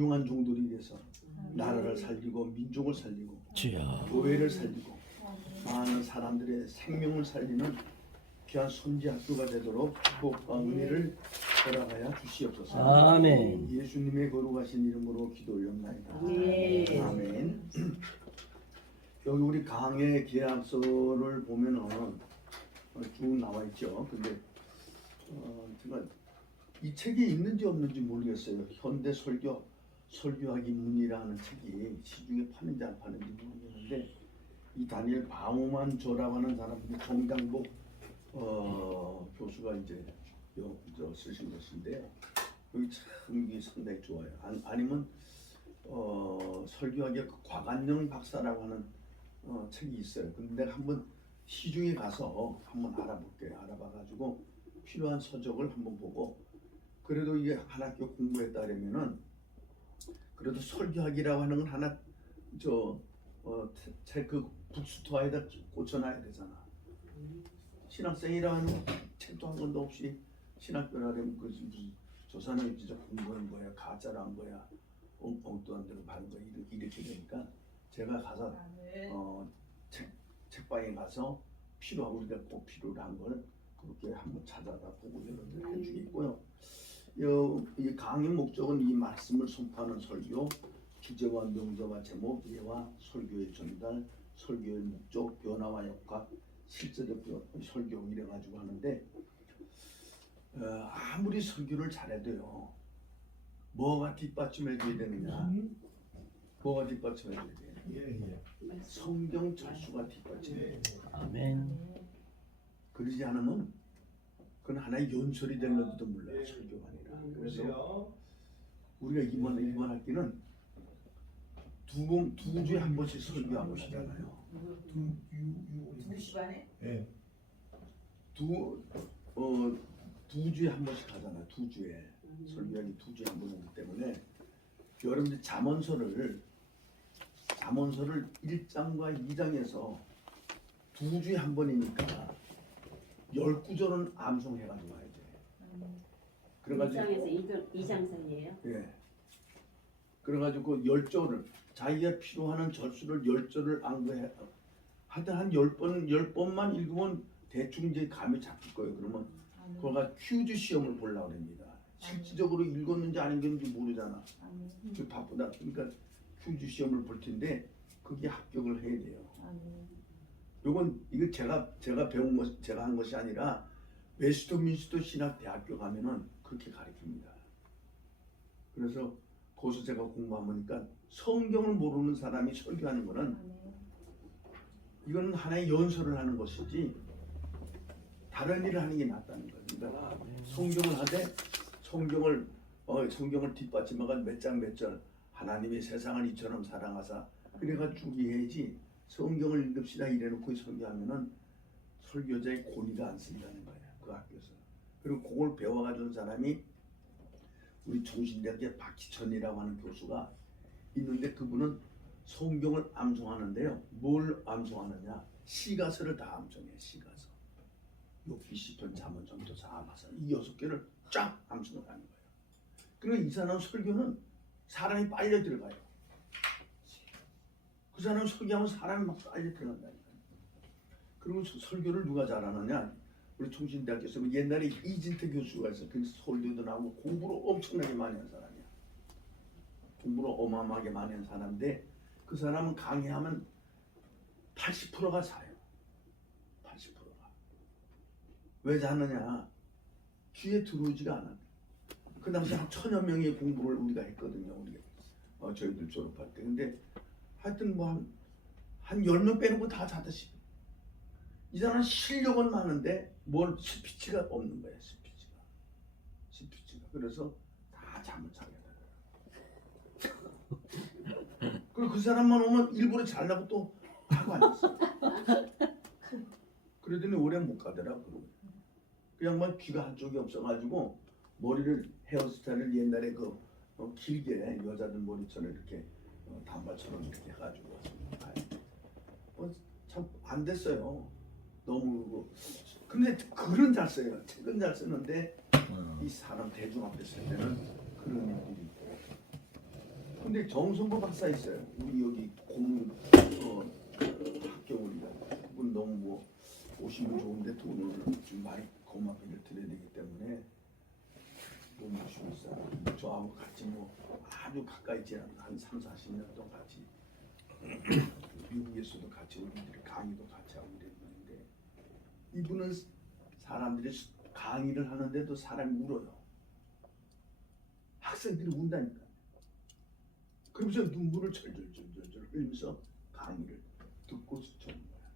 훌륭한 종들이 돼서 나라를 살리고 민족을 살리고 주여. 교회를 살리고 많은 사람들의 생명을 살리는 귀한 선지 학교가 되도록 축복과 은혜를 허락하여 주시옵소서. 아멘. 예수님의 거룩하신 이름으로 기도 올렸나이다. 아멘. 여기 우리 강해 계약서를 보면은 쭉 나와 있죠. 근데 제가 이 책이 있는지 없는지 모르겠어요. 현대 설교하기 문이라는 책이 시중에 파는지 안 파는지 모르겠는데, 이 다니엘 방오만 저라고 하는 사람이 정장복 교수가 이제 쓰신 것인데요. 여기 참 이게 상당히 좋아요. 아니면 설교하기 곽안영 박사라고 하는 책이 있어요. 근데 내가 한번 시중에 가서 한번 알아볼게요. 알아봐가지고 필요한 서적을 한번 보고, 그래도 이게 한 학교 공부에 따르면은 그래도 설교하기라고 하는 건 하나 책 그 북스토어에다 꽂혀놔야 되잖아. 신학생이라고 하는 책도 한 권도 없이 신학교라면 그 무슨 저 사람이 진짜 공부한 거야, 가짜로 한 거야, 엉뚱한 대로 받은 거야, 이렇게 되니까 제가 가서 책방에 가서 필요하고 우리가 꼭 필요로 한 걸 그렇게 한번 찾아다 보고 여러분들 해주겠고요. 이 강의 목적은 이 말씀을 선포하는 설교, 주제와 명제와 제목, 예와 설교의 전달, 설교의 목적, 변화와 역학, 실제적 설교 이래 가지고 하는데, 아무리 설교를 잘해도요, 뭐가 뒷받침해줘야 되느냐? 뭐가 뒷받침해줘야 돼? 성경 철수가 뒷받침해줘야 돼. 아멘. 그러지 않으면 그건 하나의 연설이 될는지도 몰라요. 설교가 아니라. 그래서 우리가 이번 학기는 두 주에 한 번씩 설교하고 있잖아요. 두 시간에? 네. 두 주에 한 번씩 하잖아요. 두 주에 설교하기 두 주에 한 번 오기 때문에 여러분들 잠언서를 1장과 2장에서 두 주에 한 번이니까 10구절은 암송해가지고 와야 돼. 그래가지고 1장에서 2장 사이에요? 예. 그래가지고 10절을 자기가 필요한 절수를 10절을 암송해. 하여튼 한 10번만 읽으면 대충 이제 감이 잡힐 거예요. 그러면 그거가 퀴즈 시험을 보려고 합니다. 실질적으로 읽었는지 안 읽었는지 모르잖아. 바쁘다. 그러니까 퀴즈 시험을 볼 텐데 그게 합격을 해야 돼요. 이거 제가 배운 것, 제가 한 것이 아니라 웨스트민스터 신학대학교 가면은 그렇게 가르칩니다. 그래서 거기서 제가 공부해보니까 성경을 모르는 사람이 설교하는 거는 이건 하나의 연설을 하는 것이지 다른 일을 하는 게 낫다는 거예요. 그러니까 성경을 하되 성경을 뒷받침하가 몇 장 몇 절 하나님이 세상을 이처럼 사랑하사 그래가 쭉 해야지. 성경을 읽읍시다 이래놓고 설교하면은 설교자의 고리가 안 쓴다는 거예요. 그 학교에서. 그리고 그걸 배워가지고 사람이 우리 종신대학의 박희천이라고 하는 교수가 있는데, 그분은 성경을 암송하는데요. 뭘 암송하느냐? 시가서를 다 암송해. 시가서. 욥기, 시편, 잠언, 전도서, 아마서 이 6개를 쫙 암송을 하는 거예요. 그리고 이 사람 설교는 사람이 빨려 들어가요. 그 사람 설교하면 사람이 막 빨리 들어간다니까. 그리고 설교를 누가 잘하느냐? 우리 통신대학교에서 옛날에 이진태 교수가 있어. 그 서울대도 나오고 공부를 엄청나게 많이 한 사람이야. 공부를 어마어마하게 많이 한 사람인데 그 사람은 강의하면 80%가 잘해요. 80%가. 왜 잘하느냐? 귀에 들어오지가 않아. 그 당시 한 1000여 명의 공부를 우리가 했거든요. 우리가 저희들 졸업할 때. 근데 하여튼 뭐 한 10명 빼놓고 다 자듯이. 이 사람은 실력은 많은데 뭘 스피치가 없는 거야. 스피치가. 그래서 다 잠을 자게 되더라고요. 그리고 그 사람만 오면 일부러 잘나고 또 하고 앉았어. 그러더니 오래 못 가더라고. 그 양반 귀가 한쪽이 없어가지고 머리를 헤어스타일을 옛날에 길게 여자들 머리처럼 이렇게 단발처럼 이렇게 해가지고 참 안 됐어요. 너무. 근데 글은 잘 써요. 책은 잘 쓰는데 이 사람 대중 앞에 쓸 때는 그런 일들이 있고 근데 정성보 박사 있어요. 우리 여기 고문 학교 우리가 그분 너무 뭐 오시면 좋은데 돈을 좀 많이 고맙게를 드려야 되기 때문에 못 모시고 있어요. 저하고 같이 뭐 아주 가까이 지난 한 3, 40년 동안 같이 미국에서도 같이 우리들이 강의도 같이 하고 이랬는데 이분은 사람들이 강의를 하는데도 사람이 울어요. 학생들이 운다니까. 그러면서 눈물을 절절절절 흘리면서 강의를 듣고 듣는 거야.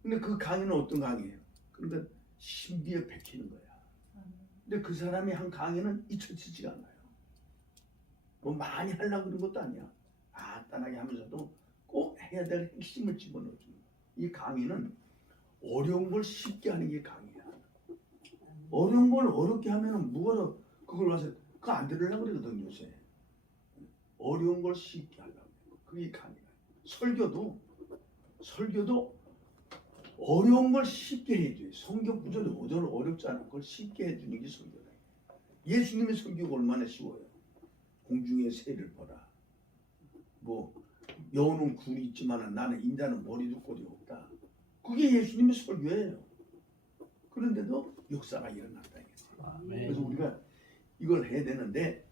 근데 그 강의는 어떤 강의예요? 그러니까 신비에 베끼는 거야. 근데 그 사람이 한 강의는 잊혀지지가 않아요. 뭐 많이 하려고 그런 것도 아니야. 간단하게 하면서도 꼭 해야 될 핵심을 집어넣어주는 거야. 이 강의는 어려운 걸 쉽게 하는 게 강의야. 어려운 걸 어렵게 하면은 뭐가 그걸 와서 그거 안 들으려고 그러거든 요새. 어려운 걸 쉽게 하려고 해요. 그게 강의야. 설교도 어려운 걸 쉽게 해줘요. 성경 구절이 어렵지 않은 걸 쉽게 해주는 게 설교다. 예수님의 설교가 얼마나 쉬워요. 공중의 새를 보라. 뭐 여우는 굴이 있지만 나는 인자는 머리도 꼴이 없다. 그게 예수님의 설교예요. 그런데도 역사가 일어났다. 그래서 우리가 이걸 해야 되는데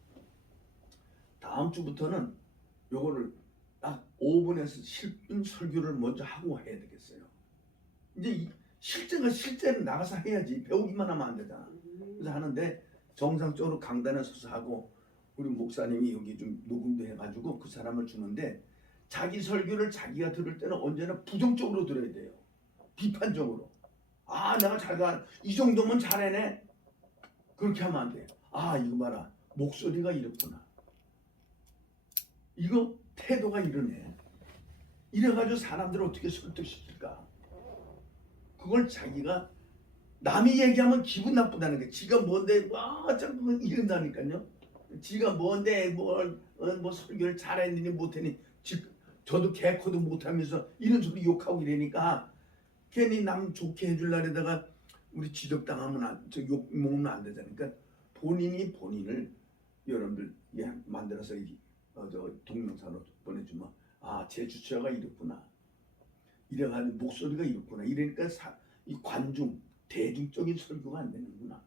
다음 주부터는 요거를 딱 5분에서 10분 설교를 먼저 하고 해야 되겠어요. 이제 실제는 나가서 해야지. 배우기만 하면 안 되잖아. 그래서 하는데 정상적으로 강단에 서서 하고 우리 목사님이 여기 좀 녹음도 해가지고 그 사람을 주는데 자기 설교를 자기가 들을 때는 언제나 부정적으로 들어야 돼요. 비판적으로. 내가 이 정도면 잘해내. 그렇게 하면 안 돼. 이거 봐라. 목소리가 이렇구나. 이거 태도가 이러네. 이래가지고 사람들을 어떻게 설득시킬까? 그걸 자기가 남이 얘기하면 기분 나쁘다는 게 지가 뭔데 자꾸 이런다니까요. 지가 뭔데 뭐 설교를 잘했느니 못했니 저도 개코도 못하면서 이런 소리 욕하고 이러니까 괜히 남 좋게 해주려다가 우리 지적당하면 욕 먹으면 안 되잖아요. 그러니까 본인을 여러분들 만들어서 저 동영상으로 보내주면 제 주체가 이렇구나. 이래가지고 목소리가 이렇구나. 이러니까 이 관중 대중적인 설교가 안 되는구나.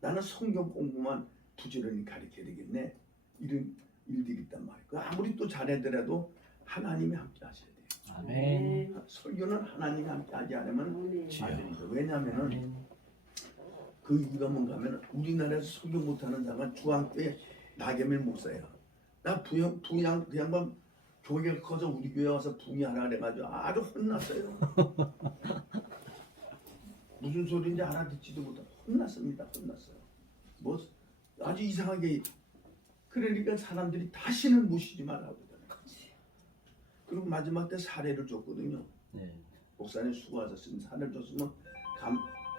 나는 성경 공부만 부지런히 가르쳐야 되겠네. 이런 일들이 있단 말이에요. 아무리 또 잘하더라도 하나님이 함께 하셔야 돼요. 아멘. 설교는 하나님이 함께 하지 않으면 안 아멘. 됩니다. 왜냐하면 그 이유가 뭔가 하면 우리나라에서 설교 못하는 자가 중앙교회 나겸일 목사예요. 나 그 양반 교회가 커서 우리 교회 와서 붕이하라 그래가지고 아주 혼났어요. 무슨 소리인지 알아듣지도 못하고 혼났습니다. 뭐 아주 이상하게 그러니까 사람들이 다시는 모시지 말라고 그러잖아요. 그리고 마지막 때 사례를 줬거든요. 목사님 수고하셨으면 사례를 줬으면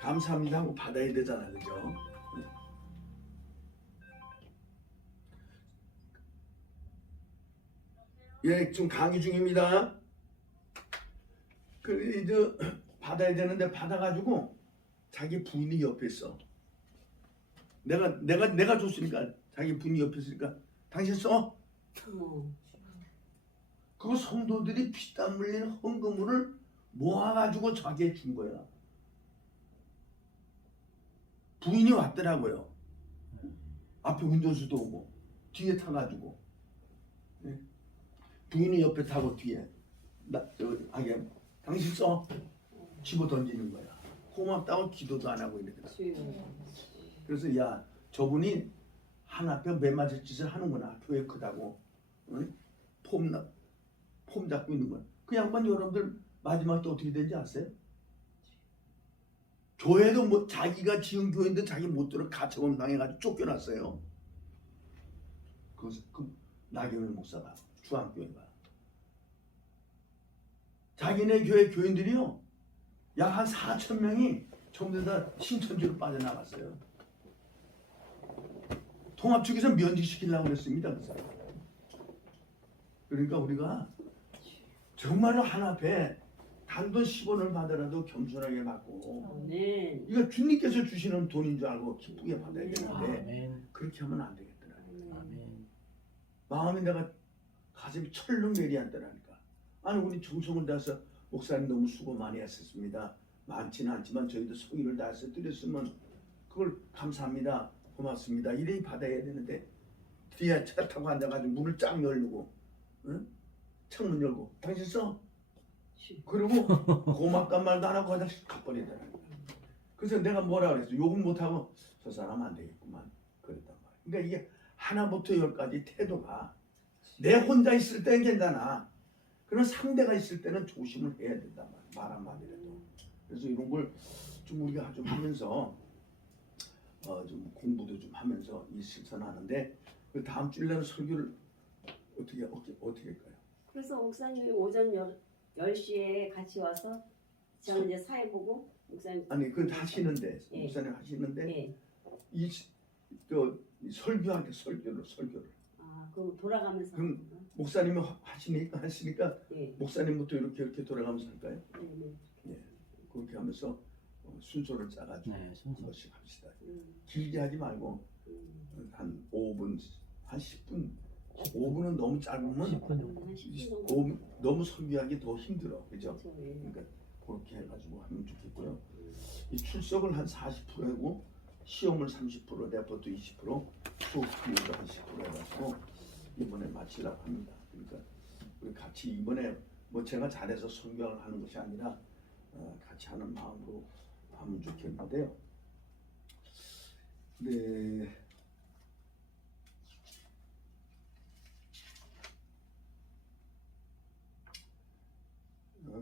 감사합니다 하고 받아야 되잖아요. 그죠? 지금 강의 중입니다. 이제 받아야 되는데 받아가지고 자기 부인이 옆에 있어. 내가 줬으니까 자기 부인이 옆에 있으니까 당신 써. 그거 성도들이 피땀 흘린 헌금을 모아가지고 자기에 준 거야. 부인이 왔더라고요. 앞에 운전수도 오고 뒤에 타가지고 부인이 옆에 타고 뒤에 당신 써. 집어 던지는 거야. 고맙다고 기도도 안 하고 이러더라. 그래서 저분이 하나ppe 매 맞을 짓을 하는구나. 교회 크다고 폼 잡고 있는 거야. 그 양반 여러분들 마지막 때 어떻게 되는지 아세요? 교회도 뭐 자기가 지은 교회인데 자기 못 들어 가처분 당해가지고 쫓겨났어요. 그 나경원 목사가 중앙교회가 자기네 교회 교인들이요 약 한 4,000명이 전부 다 신천지로 빠져나갔어요. 통합 측에서 면직시키려고 그랬습니다. 그 사람. 그러니까 우리가 정말로 하나 앞에 단돈 10원을 받으라도 겸손하게 받고 이거 주님께서 주시는 돈인 줄 알고 기쁘게 받아야 되는데 그렇게 하면 안 되겠더라고요. 마음이 내가 가슴이 철렁 내리앉더라니까. 아니 우리 정성을 다해서 목사님 너무 수고 많이 하셨습니다. 많지는 않지만 저희도 성의를 다해서 드렸으면 그걸 감사합니다. 고맙습니다. 이래 받아야 되는데 뒤에 차 타고 앉아가지고 문을 쫙 열고 응? 창문 열고 당신 써? 그리고 고맙단 말도 안 하고 그냥 가버리더라고요. 그래서 내가 뭐라 그랬어? 욕은 못하고 저 사람 안 되겠구만 그랬단 말이야. 그러니까 이게 하나부터 열까지 태도가 내 혼자 있을 때는 괜찮아. 그러나 상대가 있을 때는 조심을 해야 된단 말이야. 말 한마디라도. 그래서 이런 걸 좀 우리가 좀 하면서 좀 공부도 좀 하면서 이 실천하는데 그 다음 주일날 설교를 어떻게 할까요? 그래서 목사님이 오전 10시에 같이 와서 저는 이제 사회 보고 목사님 아니 그건 하시는데 예. 목사님 하시는데 예. 이 설교한테 설교를 아 그럼 돌아가면서 그럼 하는 건가? 목사님이 하시니까 예. 목사님부터 이렇게 돌아가면서 할까요? 네. 예. 그렇게 하면서 순서를 짜가지고 네, 한 순서. 번씩 합시다. 음, 길게 하지 말고 음. 한 5분, 한 10분. 5분은 너무 짧으면 10분 한 정도. 10분 정도. 너무 설교하기 더 힘들어, 그죠? 그렇죠. 예. 그러니까 그렇게 해가지고 하면 좋겠고요. 이 출석을 한 40%하고 시험을 30%, 레포트 20%, 수업 비율을 한 10% 해가지고 이번에 마치려고 합니다. 그러니까 우리 같이 이번에 뭐 제가 잘해서 설교를 하는 것이 아니라 같이 하는 마음으로 하면 좋겠는데요. 네.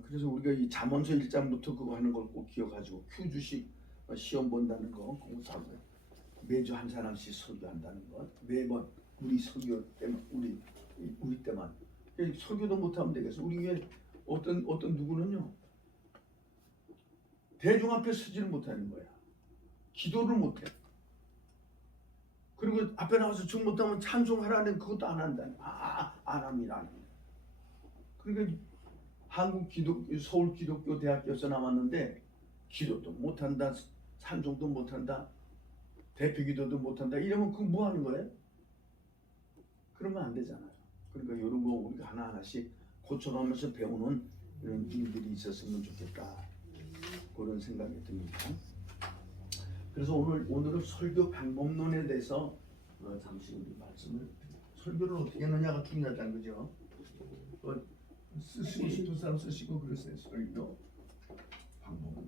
그래서 우리가 이 잠언서 1장부터 그거 하는 걸 꼭 기억하시고 큐주식 시험 본다는 거 공부하고 매주 한 사람씩 설교한다는 것 매번 우리 설교 때만 우리 때만 설교도 못하면 되겠어. 우리의 어떤 누구는요 대중 앞에 서지를 못하는 거야. 기도를 못해. 그리고 앞에 나와서 중 못하면 찬송하라는 그것도 안 한다. 안 합니다. 그러니까 한국 서울 기독교 대학교에서 나왔는데 기도도 못한다, 찬송도 못한다, 대표기도도 못한다. 이러면 그거 뭐 하는 거예요? 그러면 안 되잖아요. 그러니까 이런 거 우리가 하나하나씩 고쳐가면서 배우는 이런 일들이 있었으면 좋겠다. 그런 생각이 듭니다. 그래서 오늘은 설교 방법론에 대해서 잠시 우리 말씀을 설교를 어떻게 하느냐가 중요하다는 거죠. 쓰시고 싶은 사람 쓰시고 그러세요. 설교 방법론.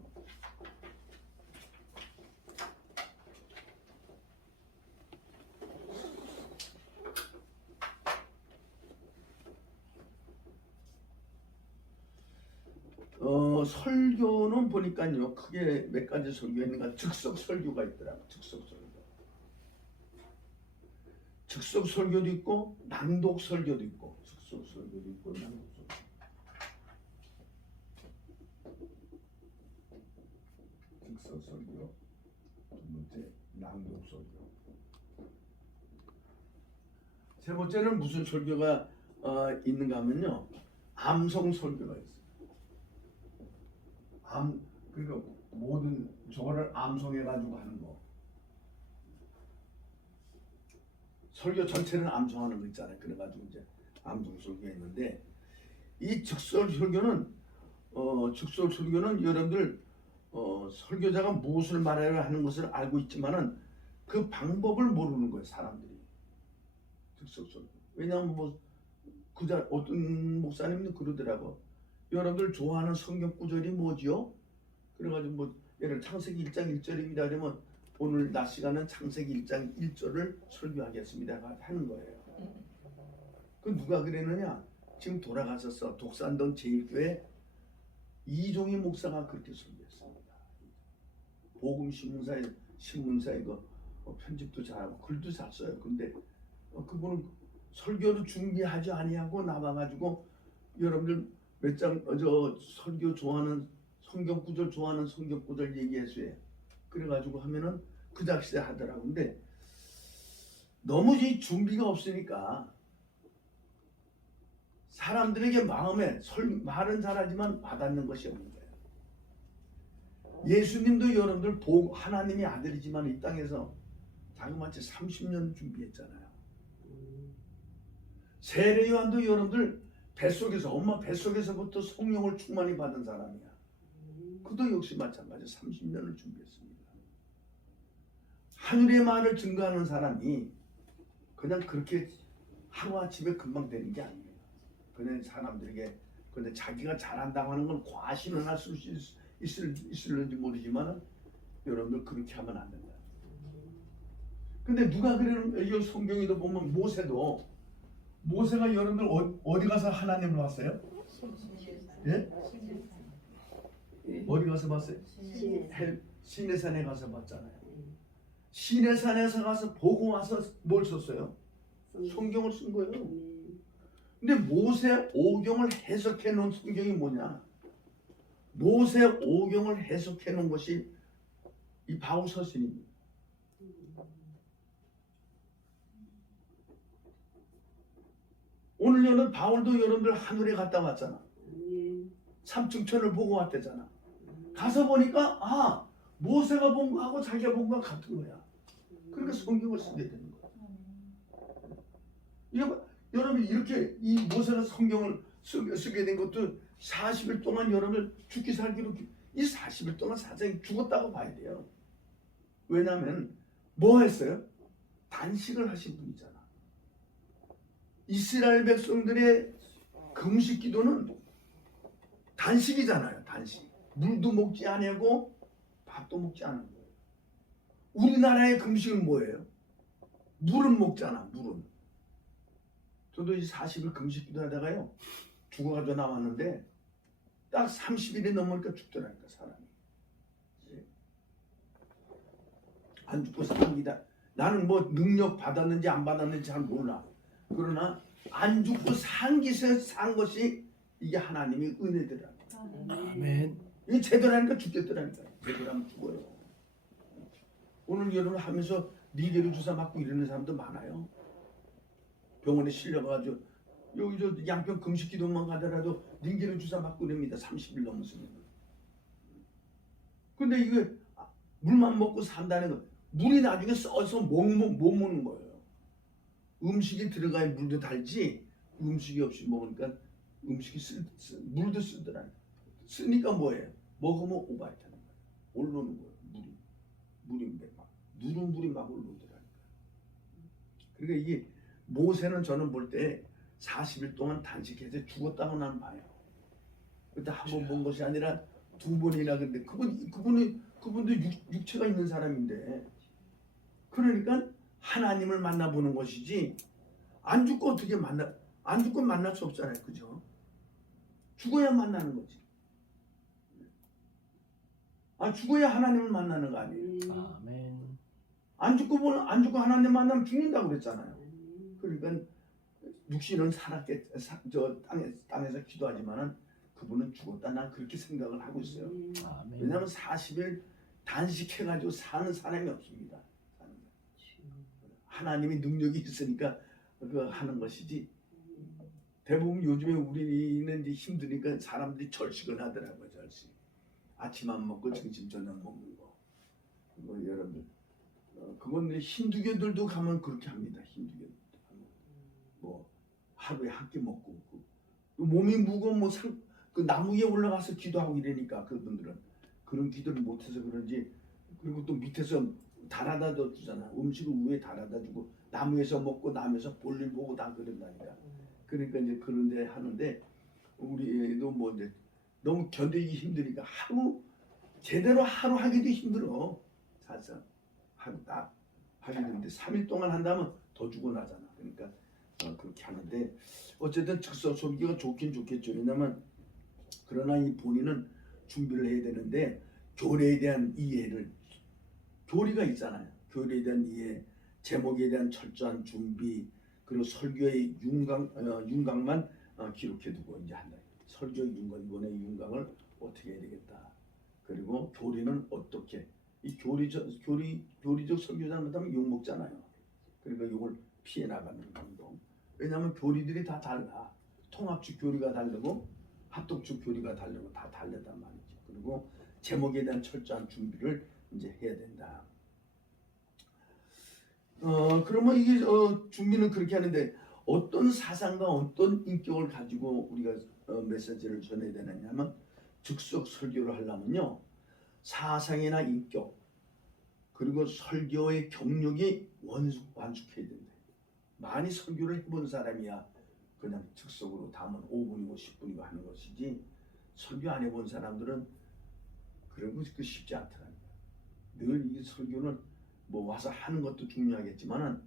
설교는 보니까요 크게 몇 가지 설교가 있는가. 즉석 설교가 있더라고. 즉석 설교도 있고 낭독 설교도 있고 즉석 설교도 있고 낭독 설교. 즉석 설교, 두 번째 낭독 설교. 세 번째는 무슨 설교가 있는가 하면요 암송 설교가 있어요. 그러니까 모든 저거를 암송해 가지고 하는 거. 설교 전체는 암송하는 거 있잖아요. 그래가지고 이제 암송 설교가 있는데 이 즉설 설교는 여러분들 설교자가 무엇을 말해야 하는 것을 알고 있지만은 그 방법을 모르는 거예요. 사람들이 즉석 설교. 왜냐하면 어떤 목사님도 그러더라고. 여러분들 좋아하는 성경 구절이 뭐지요? 그래가지고 예를 창세기 1장 1절입니다. 그러면 오늘 낮 시간은 창세기 1장 1절을 설교하겠습니다. 하는 거예요. 그 누가 그랬느냐? 지금 돌아가셨어. 독산동 제1교회 이종희 목사가 그렇게 설교했습니다. 복음 신문사에 편집도 잘하고 글도 잘 써요. 근데 그분은 설교를 준비하지 아니하고 나와가지고 여러분들 몇 장 설교 좋아하는 성경 구절 좋아하는 성경 구절 얘기했어요. 그래가지고 하면은 그 작시대 하더라고. 근데 너무 이 준비가 없으니까 사람들에게 마음에 말은 잘하지만 와닿는 것이 없는 거예요. 예수님도 여러분들 하나님의 아들이지만 이 땅에서 자그마치 30년 준비했잖아요. 세례 요한도 여러분들 뱃속에서 엄마 뱃속에서부터 성령을 충만히 받은 사람이야. 그도 역시 마찬가지 30년을 준비했습니다. 하늘의 말을 증거하는 사람이 그냥 그렇게 하루아침에 금방 되는 게 아니에요. 그냥 사람들에게 근데 자기가 잘한다고 하는 건 과신은 할 수 있을는지 모르지만 여러분들 그렇게 하면 안 된다. 근데 누가 그러는 이 성경에도 보면 모세가 여러분들 어디 가서 하나님을 봤어요? 예? 어디 가서 봤어요? 시내산에 가서 봤잖아요. 시내산에서 가서 보고 와서 뭘 썼어요? 성경을 쓴 거예요. 근데 모세 오경을 해석해 놓은 성경이 뭐냐? 모세 오경을 해석해 놓은 것이 이 바울 서신입니다. 오늘 여는 바울도 여러분들 하늘에 갔다 왔잖아. 삼층천을 보고 왔대잖아. 가서 보니까 모세가 본 거하고 자기가 본 거하고 같은 거야. 그러니까 성경을 쓰게 되는 거야. 여러분 이렇게 이 모세가 성경을 쓰게 된 것도 40일 동안 여러분들 죽기 살기로 이 40일 동안 사장이 죽었다고 봐야 돼요. 왜냐하면 뭐 했어요? 단식을 하신 분이잖아. 이스라엘 백성들의 금식 기도는 단식이잖아요. 단식. 물도 먹지 아니하고 밥도 먹지 않은 거예요. 우리나라의 금식은 뭐예요? 물은 먹잖아. 물은. 저도 이 40일 금식 기도하다가요 죽어가지고 나왔는데 딱 30일이 넘으니까 죽더라니까 사람이. 안 죽고 삽니다. 나는 뭐 능력 받았는지 안 받았는지 잘 몰라. 그러나 안 죽고 산 것이 이게 하나님의 은혜더라. 아멘. 이게 제대로 하니까 죽겠더라니까. 제대로 하면 죽어요. 오늘 여러분 하면서 니게르 주사 맞고 이러는 사람도 많아요. 병원에 실려가지고 여기 저 양평 금식 기도만 가더라도 니게르 주사 맞고 이럽니다. 30일 넘었으면. 근데 이게 물만 먹고 산다는 거 물이 나중에 써서 못 먹는 거예요. 음식이 들어가야 물도 달지 음식이 없이 먹으니까 음식이 물도 쓰더라니까. 쓰니까 뭐예요? 먹으면 오바이트하는 거예요. 올라오는 거예요. 물이 막 올라오더라니까. 그러니까 이게 모세는 저는 볼 때 40일 동안 단식해서 죽었다고 나는 봐요. 그때 한 번 본 것이 아니라 두 번이나. 근데 그분도 육체가 있는 사람인데 그러니까 하나님을 만나보는 것이지 안 죽고 어떻게 안 죽고 만날 수 없잖아요. 그죠? 죽어야 만나는 거지. 죽어야 하나님을 만나는 거 아니에요. 아멘. 안 죽고 하나님 만나면 죽는다고 그랬잖아요. 그러니까 육신은 저 땅에서 기도하지만은 그분은 죽었다. 난 그렇게 생각을 하고 있어요. 아멘. 왜냐하면 40일 단식해가지고 사는 사람이 없습니다. 하나님이 능력이 있으니까 그 하는 것이지. 대부분 요즘에 우리는 이제 힘드니까 사람들이 절식을 하더라고요. 절식. 아침 안 먹고 점심 저녁 먹는 거. 여러분들 그건 힌두교들도 가면 그렇게 합니다. 힌두교 뭐 하루에 한 끼 먹고 몸이 무거워 그 나무 위에 올라가서 기도하고 이러니까 그분들은 그런 기도를 못해서 그런지. 그리고 또 밑에서 달아다 주잖아. 음식을 위에 달아다 주고 나무에서 먹고 남에서 볼일 보고 다 그런다니까. 그러니까 이제 그런 데 하는데 우리도 뭐 이제 너무 견디기 힘드니까 제대로 하루 하기도 힘들어. 사실상 하루 딱 하기 힘든데 3일 동안 한다면 더 죽어나잖아. 그러니까 그렇게 하는데 어쨌든 즉석 설교가 좋긴 좋겠죠. 왜냐면 그러나 이 본인은 준비를 해야 되는데 교리에 대한 이해를 교리가 있잖아요. 교리에 대한 이해, 제목에 대한 철저한 준비, 그리고 설교의 윤곽만 기록해두고 이제 한다. 설교의 윤곽, 이번에 윤곽을 어떻게 해야 되겠다. 그리고 교리는 어떻게? 이 교리적 설교 잘못하면 욕 먹잖아요. 그러니까 이걸 피해 나가는 방법. 왜냐하면 교리들이 다 달라. 통합적 교리가 다르고 합독적 교리가 다르고 다 다르단 말이죠. 그리고 제목에 대한 철저한 준비를 이제 해야 된다. 그러면 이게 준비는 그렇게 하는데 어떤 사상과 어떤 인격을 가지고 우리가 메시지를 전해야 되느냐면 즉석 설교를 하려면요 사상이나 인격 그리고 설교의 경력이 완숙해야 된다. 많이 설교를 해본 사람이야 그냥 즉석으로 담은 5분이고 10분이고 하는 것이지 설교 안 해본 사람들은 그런 거 쉽지 않더라고요. 늘 이 설교는 뭐 와서 하는 것도 중요하겠지만은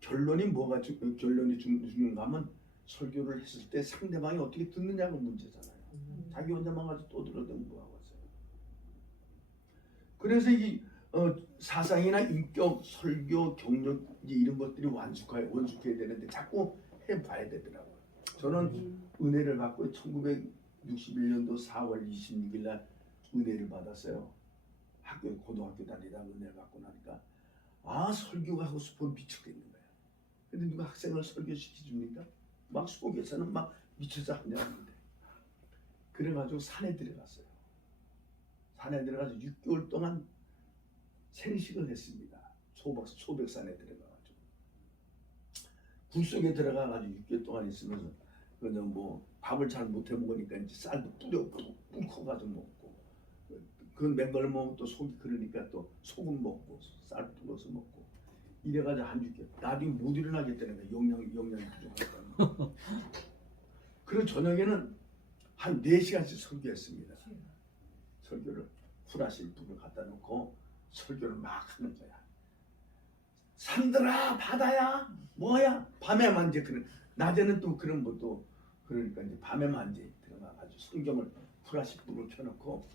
결론이 뭐가 결론이 중요한가 하면 설교를 했을 때 상대방이 어떻게 듣느냐가 문제잖아요. 자기 혼자만 가서 또 들어도 뭐하고 있어요. 그래서 이 사상이나 인격, 설교, 경력 이런 것들이 원숙해야 되는데 자꾸 해봐야 되더라고요. 저는 은혜를 받고 1961년도 4월 26일 날 은혜를 받았어요. 고등학교 다니다 은혜를 받고 나니까 설교가 하고 싶어 미치겠는 거야. 근데 누가 학생을 설교시켜줍니까? 막 속에서는 막 미쳐서 한다는데 그래가지고 산에 들어갔어요. 산에 들어가서 6개월 동안 생식을 했습니다. 소백산에 들어가가지고 굴속에 들어가가지고 6개월 동안 있으면서 그냥 뭐 밥을 잘 못해 먹으니까 이제 쌀도 뿌려가지고 먹고 그건 맨걸 먹으면 또 속이 그러니까 또 소금 먹고 쌀 뿌려서 먹고 이래가지고 한 6개월 나중에 못 일어나겠다는 거야. 영양이 부족하니까. 그리고 저녁에는 한 4시간씩 설교했습니다. 설교를 후라실 불을 갖다 놓고 설교를 막 하는 거야. 산들아 바다야 뭐야 밤에만 이제 그런 낮에는 또 그런 것도 그러니까 이제 밤에만 이제 들어가가지고 성경을 후라실 불을 켜놓고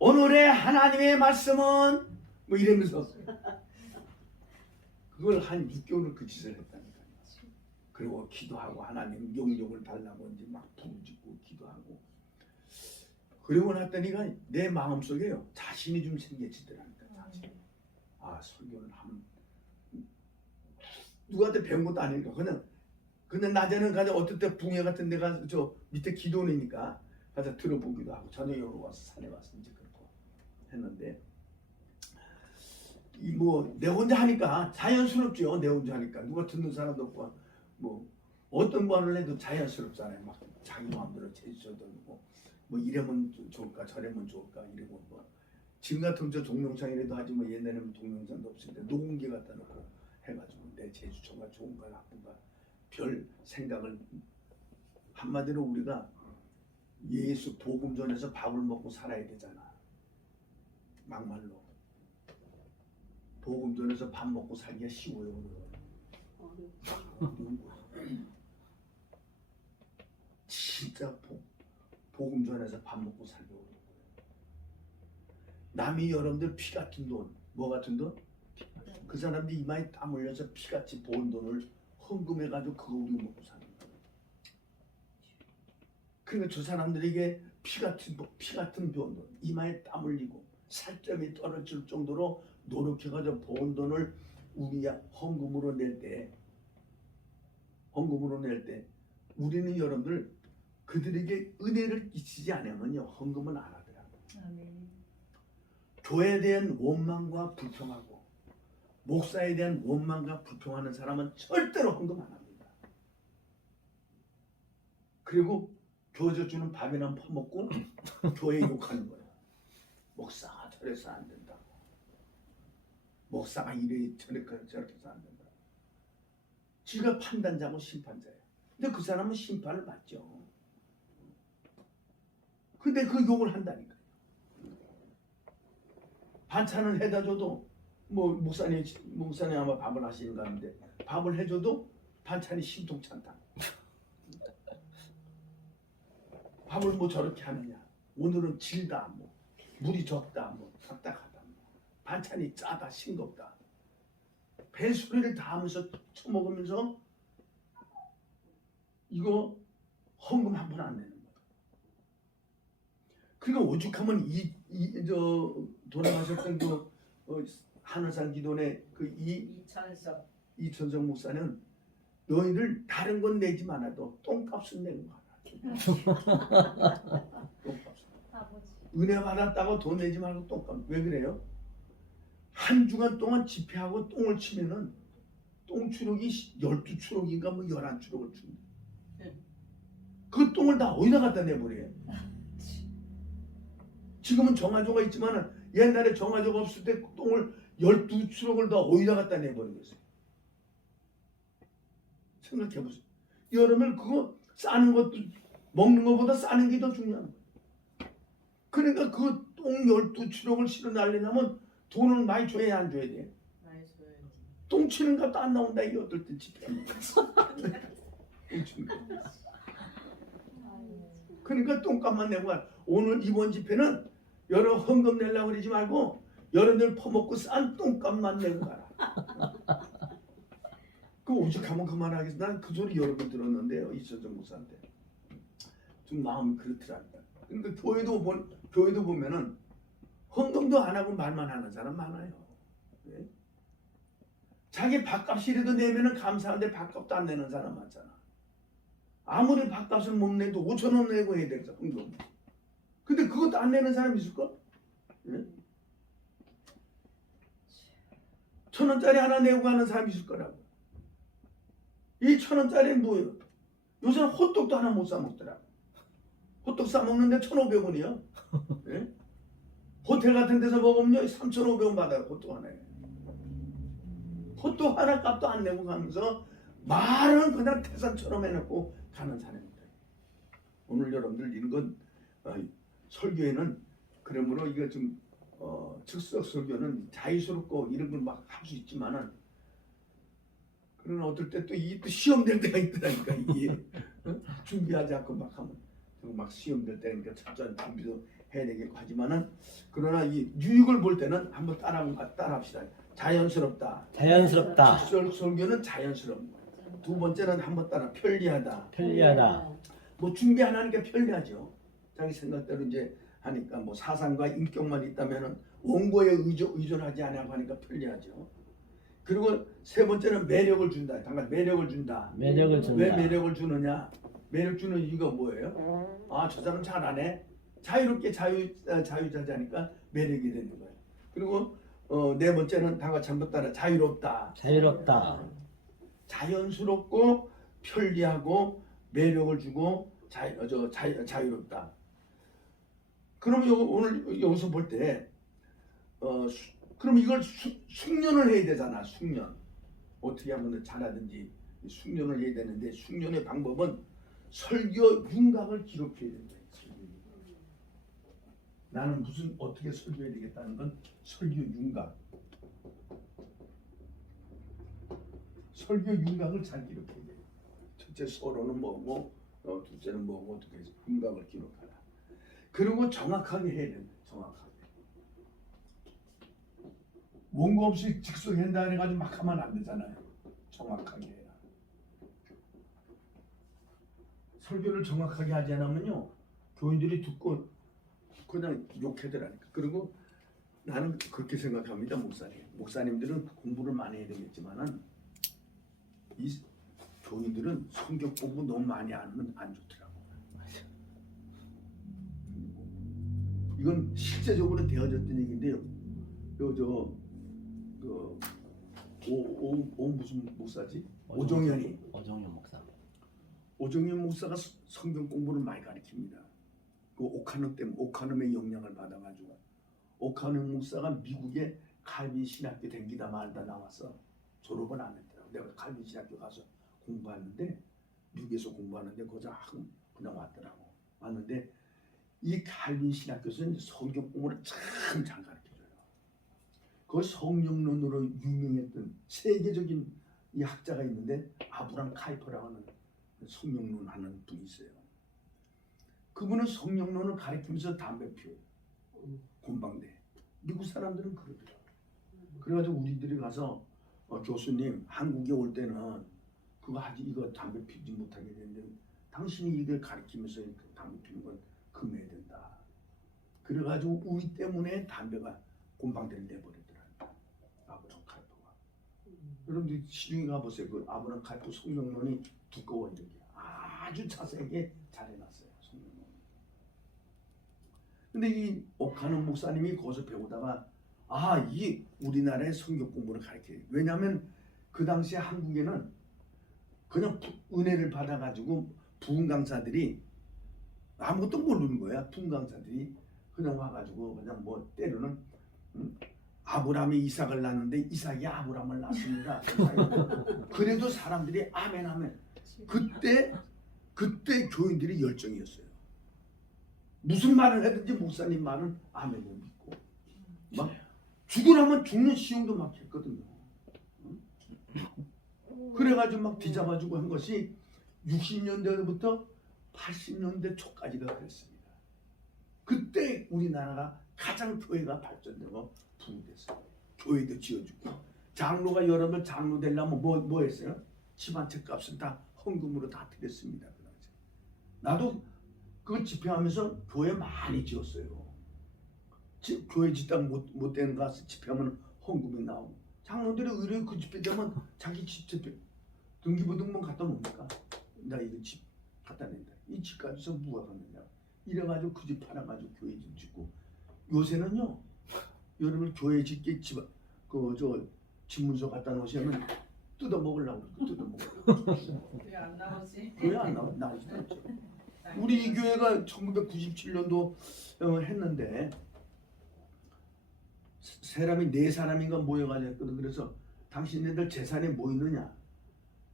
오늘의 하나님의 말씀은 뭐 이러면서 그걸 한 6개월을 그 짓을 했다니까요. 그리고 기도하고 하나님 영역을 달라고 이제 막 부르짖고 기도하고 그러고 났더니가 내 마음속에요 자신이 좀 생겨지더라니까. 자신. 설교는 한 누구한테 배운 것도 아니니까 그냥 낮에는 가서 어떨 때 붕해 같은 데가 저 밑에 기도니까 가서 들어보기도 하고 저녁에 와서 산에 와서 이제 그렇고 했는데 이 뭐 내 혼자 하니까 자연스럽죠. 내 혼자 하니까 누가 듣는 사람도 없고 뭐 어떤 말을 해도 자연스럽잖아요. 막 자기 마음대로 제주도 뭐 이러면 좋을까 저러면 좋을까 이러고 뭐 지금 같으면 저 동영상이라도 하지 뭐 옛날에는 동영상도 없을 때 녹음기 갖다 놓고 해가지고 내 제주처가 좋은가 나쁜가 별 생각을 한마디로 우리가 예수 복음 전에서 밥을 먹고 살아야 되잖아. 막말로 복음 전에서 밥 먹고 살기가 쉬워요. 진짜 복음 전에서 밥 먹고 살기 어려워요. 남이 여러분들 피 같은 돈, 뭐 같은 돈? 그 사람들이 이마에 땀 흘려서 피같이 번 돈을 헌금해가지고 그거 우리 먹고 사는 거예요. 그러니까 저 사람들에게 피 같은 돈, 이마에 땀 흘리고 살점이 떨어질 정도로 노력해가지고 번 돈을 우리야 헌금으로 낼 때 우리는 여러분들 그들에게 은혜를 끼치지 않으면요 헌금은 안 하더라고요. 교회에 대한 원망과 불평하고 목사에 대한 원망과 불평하는 사람은 절대로 헌금 안 합니다. 그리고 교회 주는 밥이나 퍼먹고 교회 욕하는 거예요. 목사가 저래서 안 된다고. 목사가 이래 저렇게 해서 안 된다고. 지가 판단자고 심판자예요. 근데 그 사람은 심판을 받죠. 근데 그 욕을 한다니까요. 반찬을 해다 줘도 뭐 목사님 아마 밥을 하시는가 하는데 밥을 해줘도 반찬이 심통치 않다. 밥을 뭐 저렇게 하느냐. 오늘은 질다 뭐 물이 적다 뭐 딱딱하다 뭐 반찬이 짜다 싱겁다. 배소리를 다 하면서 처먹으면서 이거 헌금 한 번 안 내는 거야. 그러니까 오죽하면 저 돌아가셨던 그 하늘산 기도원의 그 이천석 목사는 너희들 다른 건 내지 않아도 똥값은 내는 거야. 똥값. 은혜 받았다고 돈 내지 말고 똥값. 왜 그래요? 한 주간 동안 집회하고 똥을 치면은 똥추럭이 12추럭인가 뭐 11추럭을 준대. 네. 그 똥을 다 어디다 갖다 내버려. 지금은 정화조가 있지만 옛날에 정화조가 없을 때 똥을 12추럭을 다 어디다 갖다 내버리겠어요. 생각해보세요. 여러분 그거 싸는 것도 먹는 것보다 싸는 게 더 중요한 거예요. 그러니까 그 똥 12추럭을 실어 날리려면 돈을 많이 줘야 안 줘야 돼. 많이 줘야지. 똥 치는 값도 안 나온다. 이 어떨 때 집회. 똥 치는 값. 그러니까 똥값만 내고 가. 오늘 이번 집회는 여러 헌금 내려고 그러지 말고 여러분들 퍼먹고 싼 똥값만 내고 가라. 그 오죽하면 그만하겠어. 난 그 소리 여러 번 들었는데요. 이철정 목사한테. 좀 마음이 그렇더랍니다. 그러니까 교회도 보면은 헌금도 안 하고 말만 하는 사람 많아요. 네? 자기 밥값이라도 내면은 감사한데 밥값도 안 내는 사람 많잖아. 아무리 밥값을 못 내도 5,000원 내고 해야 되겠어. 헌금. 근데 그것도 안 내는 사람 있을까? 네? 1,000원짜리 하나 내고 가는 사람이 있을 거라고. 이 1,000원짜리는 뭐예요? 요새는 호떡도 하나 못 사 먹더라고. 호떡 사 먹는데 1,500원이야. 예? 호텔 같은 데서 먹으면 3,500원 받아요. 호떡 하나에. 호떡 하나 값도 안 내고 가면서 말은 그냥 태산처럼 해놓고 가는 사람입니다. 오늘 여러분들 이런 건 설교에는 그러므로 이거 좀 즉석 설교는 자유스럽고 이런 걸 막 할 수 있지만은 그러나 어떨 때 또 이 또 시험 될 때가 있더라니까. 이게 준비하지 않고 막 하면 막 시험 될 때니까 철저한 준비도 해야 되겠고 하지만은 그러나 이 유익을 볼 때는 한번 따라합시다. 자연스럽다. 자연스럽다. 즉석 설교는 자연스러운 거. 두 번째는 한번 따라 편리하다. 편리하다. 뭐 준비 안 하니까 편리하죠. 자기 생각대로 이제 하니까 뭐 사상과 인격만 있다면은 원고에 의존하지 않고 하니까 편리하죠. 그리고 세 번째는 매력을 준다. 당장 매력을 준다. 매력을 준다. 왜 매력을 주느냐? 매력 주는 이유가 뭐예요? 아, 저 사람 잘하네. 자유롭게 자유자재하니까 매력이 되는 거예요. 그리고 네 번째는 다 같이 한번 따라 자유롭다. 자유롭다. 자연스럽고 편리하고 매력을 주고 자유롭다. 그럼 오늘 여기서 볼 때 그럼 이걸 숙련을 해야 되잖아. 숙련. 어떻게 하면 잘하든지 숙련을 해야 되는데 숙련의 방법은 설교 윤곽을 기록해야 된다. 나는 무슨 어떻게 설교해야 되겠다는 건 설교 윤곽. 설교 윤곽을 잘 기록해야 돼. 첫째 서론은 뭐고 둘째는 뭐고 어떻게 해서 윤곽을 기록하라. 그리고 정확하게 해야 된다. 정확하게. 원고 없이 직속한다 해가지고 막 하면 안 되잖아요. 정확하게 해라. 설교를 정확하게 하지 않으면요 교인들이 듣고 그냥 욕해더라니까. 그리고 나는 그렇게 생각합니다. 목사님들은 공부를 많이 해야 되겠지만은 이 교인들은 성경 공부 너무 많이 하면 안 좋더라고. 이건 실제적으로 되어졌던 얘기인데요. 무슨 목사지? 오정현이. 오정현 목사. 오정현 목사가 성경 공부를 많이 가르칩니다. 그 오카눔의 영향을 받아가지고 오카눔 목사가 미국에 칼빈 신학교 댕기다 말다 나와서 졸업은 안 했더라고. 내가 칼빈 신학교 가서 공부하는데 미국에서 공부하는데 거기서 그냥 왔더라고. 왔는데 이 칼빈 신학교에서는 성경 공부를 참 잘 가르쳐줘요. 그 성령론으로 유명했던 세계적인 이 학자가 있는데 아브람 카이퍼라고 하는 성령론 하는 분이 있어요. 그분은 성령론을 가르치면서 담배 피워요. 곰방대. 미국 사람들은 그러더라고요. 그래가지고 우리들이 가서 교수님 한국에 올 때는 이거 담배 피우지 못하게 되는데 당신이 이걸 가르치면서 담배 피우는 건 금해야 된다. 그래가지고 우리 때문에 담배가 곰방대를 내버리더라고요. 아브람 카이퍼가. 여러분들 시중에 가보세요. 그 아브람 카이퍼 성령론이 두꺼워요. 아주 자세하게 잘 해놨어요. 성령론. 근데 이 오카는 목사님이 거기서 배우다가 이 우리나라의 성경 공부를 가르쳐요. 왜냐하면 그 당시에 한국에는 그냥 은혜를 받아가지고 부흥 강사들이 아무것도 모르는 거야. 부흥 강사들이 그냥 와가지고 그냥 뭐 때로는 아브라함이 이삭을 낳았는데 이삭이 아브라함을 낳습니다. 그래도 사람들이 아멘 아멘. 그때 교인들이 열정이었어요. 무슨 말을 하든지 목사님 말은 아멘을 믿고 막 죽으라면 죽는 시험도 막 했거든요. 그래가지고 막 뒤잡아주고 한 것이 60년대부터 80년대 초까지가 그랬습니다. 그때 우리나라가 가장 교회가 발전되고 부흥됐어요. 교회도 지어주고 장로가 여러분 장로 되려면 뭐 했어요? 집 한 채 값은 다 헌금으로 다 드렸습니다. 그 당시에. 나도 그거 집회하면서 교회 많이 지었어요. 교회 짓다 못 되는 거 가서 집회하면 헌금이 나오고 장로들이 의뢰 그 집회 되면 자기 집회 등기부등본 갖다 놓으니까 나 이거 집 갖다 낸다. 이 집 가지고서 뭐가 하느냐. 이래가지고 그 집 팔아가지고 교회 좀 짓고 요새는요. 여러분 교회 짓게 집문서 갖다 놓으시면 뜯어 먹으려고 왜 안 나오지? 교회 안 나오지도 않죠. 우리 이 교회가 1997년도 했는데 사람이 4사람인가 모여가지고 했거든. 그래서 당신네들 재산에 뭐 있느냐?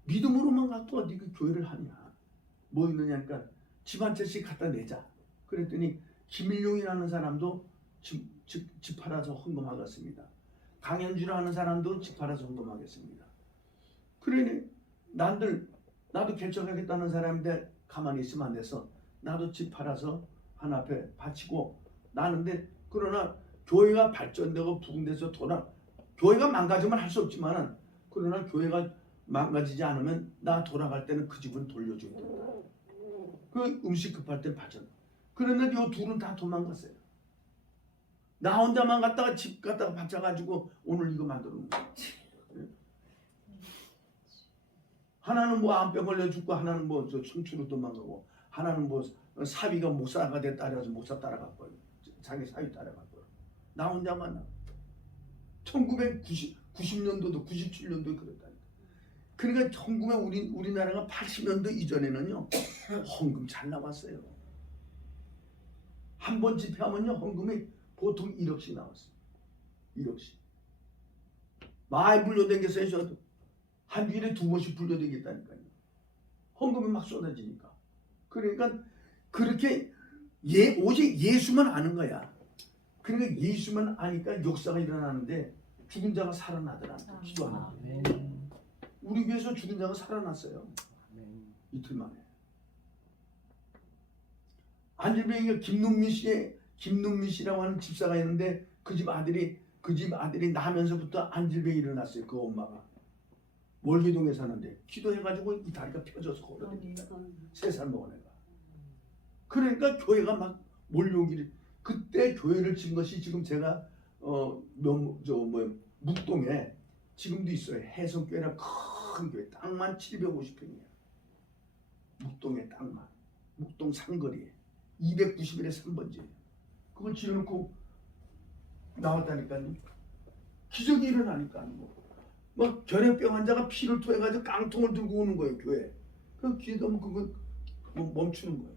믿음으로만 갖고 어디 그 교회를 하냐? 뭐 있느냐니까 집 한 채씩 갖다 내자. 그랬더니 김일용이라는 사람도 집 팔아서 헌금하겠습니다. 강현주라는 사람도 집 팔아서 헌금하겠습니다. 그러니 나도 개척하겠다는 사람인데 가만히 있으면 안 돼서 나도 집 팔아서 하나 앞에 바치고 나는데 그러나 교회가 발전되고 부흥돼서 교회가 망가지면 할 수 없지만은 그러나 교회가 망가지지 않으면 나 돌아갈 때는 그 집은 돌려줘야 된다. 그 음식 급할 때 바쳤. 그런데 요 둘은 다 도망갔어요. 나 혼자만 갔다가 집 갔다가 바쳐가지고 오늘 이거 만들어 놓은 거야. 하나는 뭐 암병 걸려 죽고 하나는 뭐 저 춤추러 도망가고 하나는 뭐 사위가 목사가 됐다 그래서 목사 따라갔고 자기 사위 따라갔고 나 혼자만 나. 1990년도도 97년도에 그랬다니까. 그러니까 우리나라가 80년도 이전에는요 헌금 잘 나왔어요. 한 번 집회하면요 헌금이 보통 1억씩 나왔어요. 1억씩. 많이 불려다녔어요. 저도 한 주일에 2번씩 불려다녔다니까요. 헌금이 막 쏟아지니까. 그러니까 그렇게 오직 예수만 아는 거야. 그러니까 예수만 아니까 역사가 일어나는데 죽은 자가 살아나더라. 기도하는. 우리 교회에서 죽은 자가 살아났어요. 이틀 만에. 안질병이가 김눈미 씨라고 하는 집사가 있는데 그 집 아들이 나면서부터 안질병이 일어났어요. 그 엄마가 월계동에 사는데 기도해가지고 이 다리가 펴져서 걸어다닌다. 3살 먹은 애가. 그러니까 교회가 막 몰려오기를. 그때 교회를 진 것이 지금 제가 묵동에 지금도 있어요. 해성교회랑 큰 교회 땅만 750평이에요. 묵동의 땅만. 묵동 상거리에 291에 3번지예요. 그걸 지어놓고 나왔다니까요. 기적이 일어나니까 뭐 결핵병 환자가 피를 토해가지고 깡통을 들고 오는 거예요. 교회. 그 기도하면 그거 멈추는 거예요.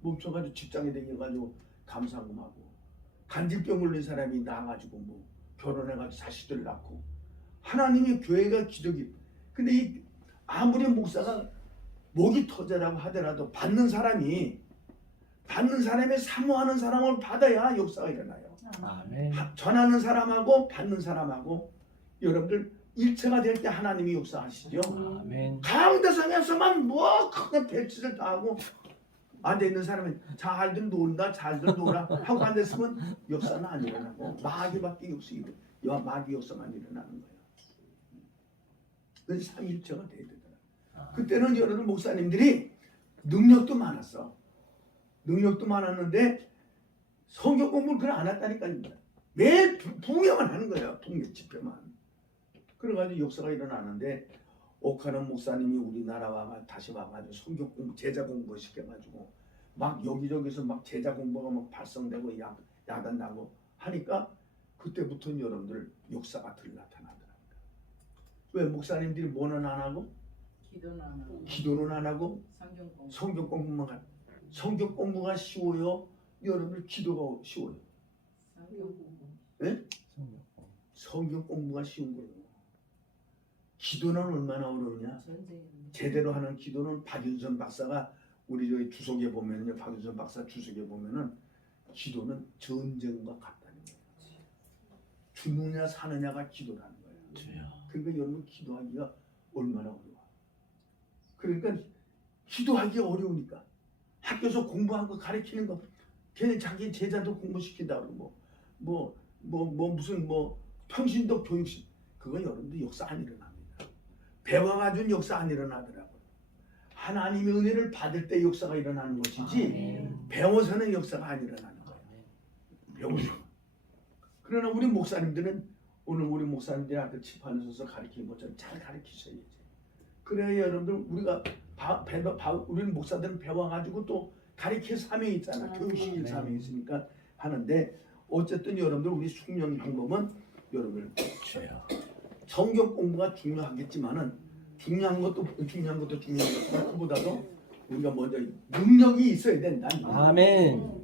멈춰가지고 직장에 다녀가지고 감사금하고 간질병 걸린 사람이 나가지고 뭐 결혼해가지고 자식들 낳고 하나님의 교회가 기적이. 근데 아무리 목사가 목이 터져라고 하더라도 받는 사람이 사모하는 사람을 받아야 역사가 일어나요. 아멘. 전하는 사람하고 받는 사람하고 여러분들 일체가 될 때 하나님이 역사하시죠. 아멘. 강대상에서만 뭐 큰 별짓을 다 하고 앉아있는 사람은 잘들 논다 잘들 놀아 하고 앉아있으면 역사는 안 일어나고 마귀밖에 마귀 역사만 일어나는 거예요. 그래서 삼일체가 돼야 되더라. 그때는 여러분 목사님들이 능력도 많았어. 능력도 많았는데 성경 공부를 그걸 안 했다니까요. 매일 붕괴만 하는 거예요. 붕괴 집회만. 그래가지고 역사가 일어나는데 오카는 목사님이 우리나라와 다시 와가지고 성경 공부, 제자 공부 시켜가지고 막 여기저기서 막 제자 공부가 막 발성되고 야단 나고 하니까 그때부터는 여러분들 역사가 들 나타나더라고요. 왜 목사님들이 뭐는 안 하고 기도는 안 하고 기도는 안 하고 성경 공부. 성경 공부만 하 성경 공부가 쉬워요? 여러분 기도가 쉬워요? 성경 공부. 성경 공부가 쉬운 거예요. 기도는 얼마나 어려우냐? 전쟁인데. 제대로 하는 기도는 박윤선 박사가 우리 저기 주석에 보면요, 박윤선 박사 주석에 보면은 기도는 전쟁과 같다는 거예요. 죽느냐 사느냐가 기도라는 거예요. 주여. 그러니까 여러분 기도하기가 얼마나 어려워. 그러니까 기도하기가 어려우니까 학교에서 공부한 거 가르치는 거 걔네 자기 제자도 공부시킨다 그러고 무슨 평신도 교육식 그거 여러분들 역사 안 일어납니다. 배워가지고 역사 안 일어나더라고요. 하나님의 은혜를 받을 때 역사가 일어나는 것이지 배워서는 역사가 안 일어나는 거예요. 배워서. 그러나 우리 목사님들은 오늘 우리 목사님들이 아까 칠판에 서서 가르치는 것처럼 잘 가르치셔야지. 그래야 여러분들 우리가 우리는 목사들은 배워가지고 또 가르칠 사명이 있잖아. 교육시킬 사명이 있으니까 하는데 어쨌든 여러분들 우리 숙련 방법은 여러분들 주여. 성경 공부가 중요하겠지만은 중요한 것도 중요하지만 그보다도 우리가 먼저 능력이 있어야 된다. 아멘.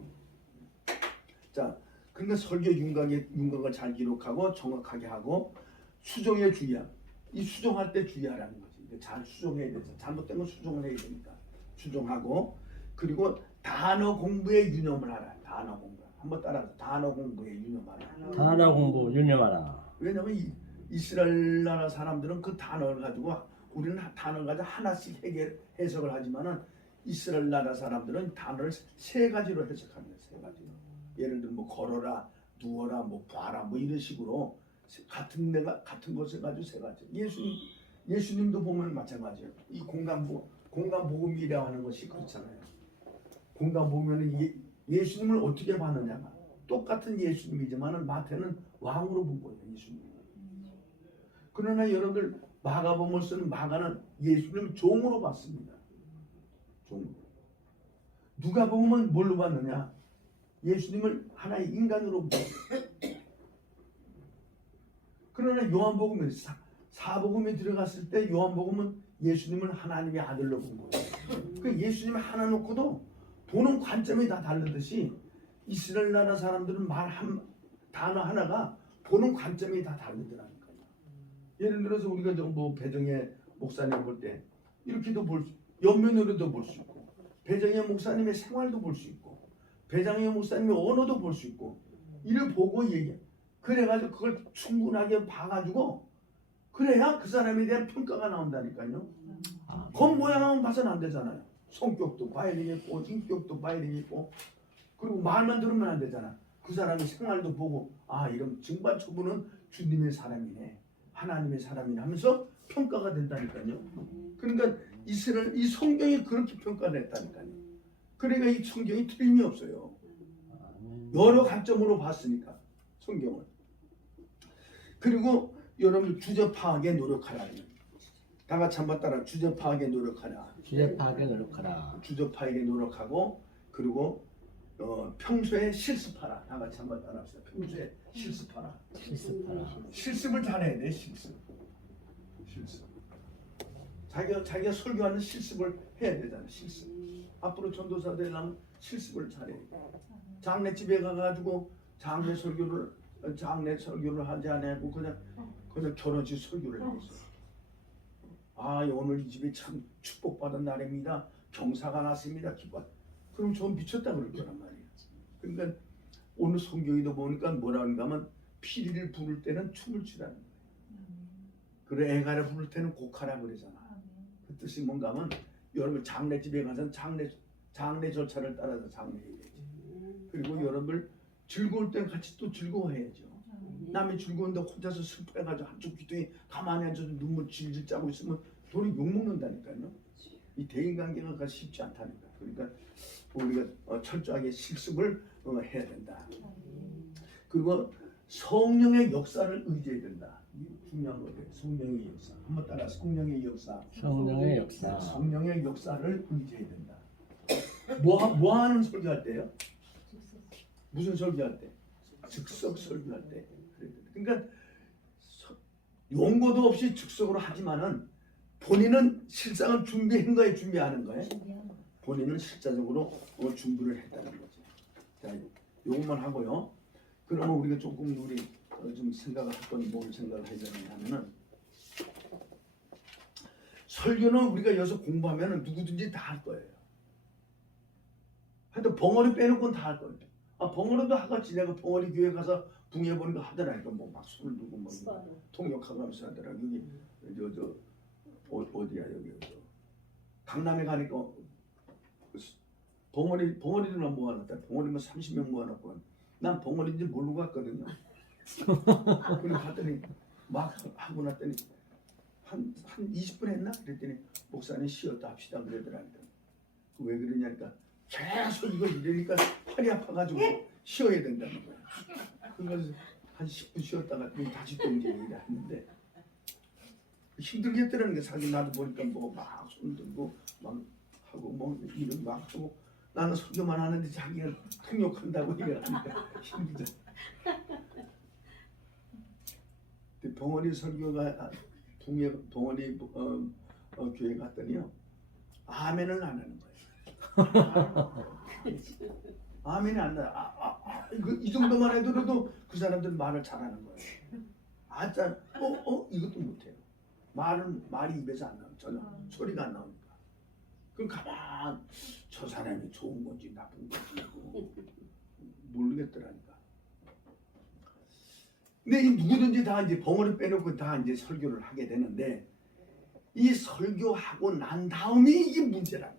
자, 그러니까 설교 윤곽을 잘 기록하고 정확하게 하고 수정에 주의함. 이 수정할 때 주의하라는 거지. 잘 수정해야 돼서 잘못된 건 수정을 해야 되니까 수정하고 그리고 단어 공부에 유념을 하라. 단어 공부. 한번 따라서 단어 공부에 유념하라. 단어 공부 유념하라. 왜냐면 이스라엘 나라 사람들은 그 단어를 가지고 우리는 단어를 가지고 하나씩 해석을 하지만은 이스라엘 나라 사람들은 단어를 세 가지로 해석합니다. 세 가지로. 예를 들면 걸어라, 누워라, 봐라, 이런 식으로 같은 것을 가지고 세 가지. 예수님도 보면 마찬가지예요. 이 공간 복음이라 하는 것이 그렇잖아요. 공간 보면은 예수님을 어떻게 봤느냐가 똑같은 예수님이지만은 마태는 왕으로 본 거예요. 예수님. 그러나 여러분들 마가복음을 쓰는 마가는 예수님을 종으로 봤습니다. 종으로. 누가복음은 뭘로 봤느냐? 예수님을 하나의 인간으로 봤어요. 그러나 요한복음은 사복음에 들어갔을 때 요한복음은 예수님을 하나님의 아들로 본 거예요. 그 예수님을 하나 놓고도 보는 관점이 다 다르듯이 이스라엘 나라 사람들은 단어 하나가 보는 관점이 다 다르더라고요. 예를 들어서 우리가 배정의 목사님 볼 때 이렇게도 옆면으로도 볼 수 있고 배정의 목사님의 생활도 볼 수 있고 배정의 목사님의 언어도 볼 수 있고 이를 보고 그래가지고 그걸 충분하게 봐가지고 그래야 그 사람에 대한 평가가 나온다니까요. 겉모양만 봐서는 안 되잖아요. 성격도 봐야 되겠고 인격도 봐야 되겠고 그리고 말만 들으면 안 되잖아. 그 사람의 생활도 보고 이런 증반초부는 주님의 사람이네 하나님의 사람이네 하면서 평가가 된다니까요. 그러니까 이 성경이 그렇게 평가를 했다니까요. 그러니까 이 성경이 틀림이 없어요. 여러 관점으로 봤으니까 성경을. 그리고 여러분 주제 파악에 노력하라. 다 같이 한번 따라 주제 파악에 노력하라. 주제 파악에 노력하라. 주제 파악에 노력하고 그리고 평소에 실습하라. 다 같이 한번 따라합시다. 평소에 실습하라. 실습하라. 실습을 잘해야 돼. 실습. 자기가 설교하는 실습을 해야 되잖아. 실습. 앞으로 전도사 되려면 실습을 잘해야 돼. 장례집에 가가지고 장례 설교를 하지 않고 그냥 결혼식 설교를 했어. 오늘 이 집이 참 축복받은 날입니다. 경사가 났습니다. 기뻐. 그럼 저 미쳤다 그럴 거란 말이야. 그러니까 오늘 성경에도 보니까 뭐라 하는가면 피리를 부를 때는 춤을 추라는 거야. 그래 애가를 부를 때는 곡하라 그러잖아. 그 뜻이 뭔가 하면 여러분 장례집에 가서 장례 절차를 따라서 장례해야지. 그리고 여러분들 즐거울 때는 같이 또 즐거워해야죠. 남이 즐거운데 혼자서 슬퍼해가지고 한쪽 귀퉁이 가만히 앉아서 눈물 질질 짜고 있으면 돈이 욕먹는다니까요. 이 대인관계가 쉽지 않다니까. 그러니까 우리가 철저하게 실습을 해야 된다. 그리고 성령의 역사를 의지해야 된다. 중요한 거예요. 성령의 역사. 한번 따라 성령의 역사. 성령의 역사. 성령의 역사를 의지해야 된다. 뭐 하는 설교할 때요? 무슨 설교할 때? 즉석 설교할 때. 그러니까 용고도 없이 즉석으로 하지만은 본인은 실상은 준비한 거에 준비하는 거예요. 본인은 실자적으로 준비를 했다는 거죠. 자, 요것만 하고요. 그러면 우리가 조금 우리 좀 생각을 할 건 뭘 생각을 해야 되냐면은 설교는 우리가 여기서 공부하면은 누구든지 다 할 거예요. 하여튼 벙어리 빼놓고는 다 할 거예요. 아 벙어리도 하겠지. 내가 벙어리 교회 가서 붕해 보니까 하더라니까 뭐 막 손을 들고 막 통역하고 하면서 하더라. 여기 저 어디야 여기 강남에 가니까 벙어리들만 모아놨다. 벙어리만 30명 모아놨고 난 벙어리인지 모르고 갔거든요. 그래 갔더니 막 하고 났더니 한 20분 했나? 그랬더니 목사님 쉬었다 합시다 그러더라니까. 왜 그러냐니까 계속 이거 이러니까 팔이 아파가지고 쉬어야 된다는 거야. 그래서 한 10분 쉬었다가 다시 또 이제 일을 했는데 힘들겠더라는 게 자기 나도 보니까 뭐 막 손 들고 막 하고 뭐 일을 막 하고 나는 설교만 하는데 자기는 통역한다고 이러니까 힘들다. 벙어리 설교가 벙어리 교회 갔더니요 아멘을 안 하는 거예요. 아멘이 안 나. 이 정도만 해도 그 사람들 말을 잘하는 거예요. 아짜 이것도 못해요. 말이 입에서 안 나와요. 전혀 소리가 안 나오니까. 그럼 가만 저 사람이 좋은 건지 나쁜 건지 모르겠더라니까. 근데 이 누구든지 다 이제 벙어리 빼놓고 다 이제 설교를 하게 되는데 이 설교하고 난 다음에 이게 문제라.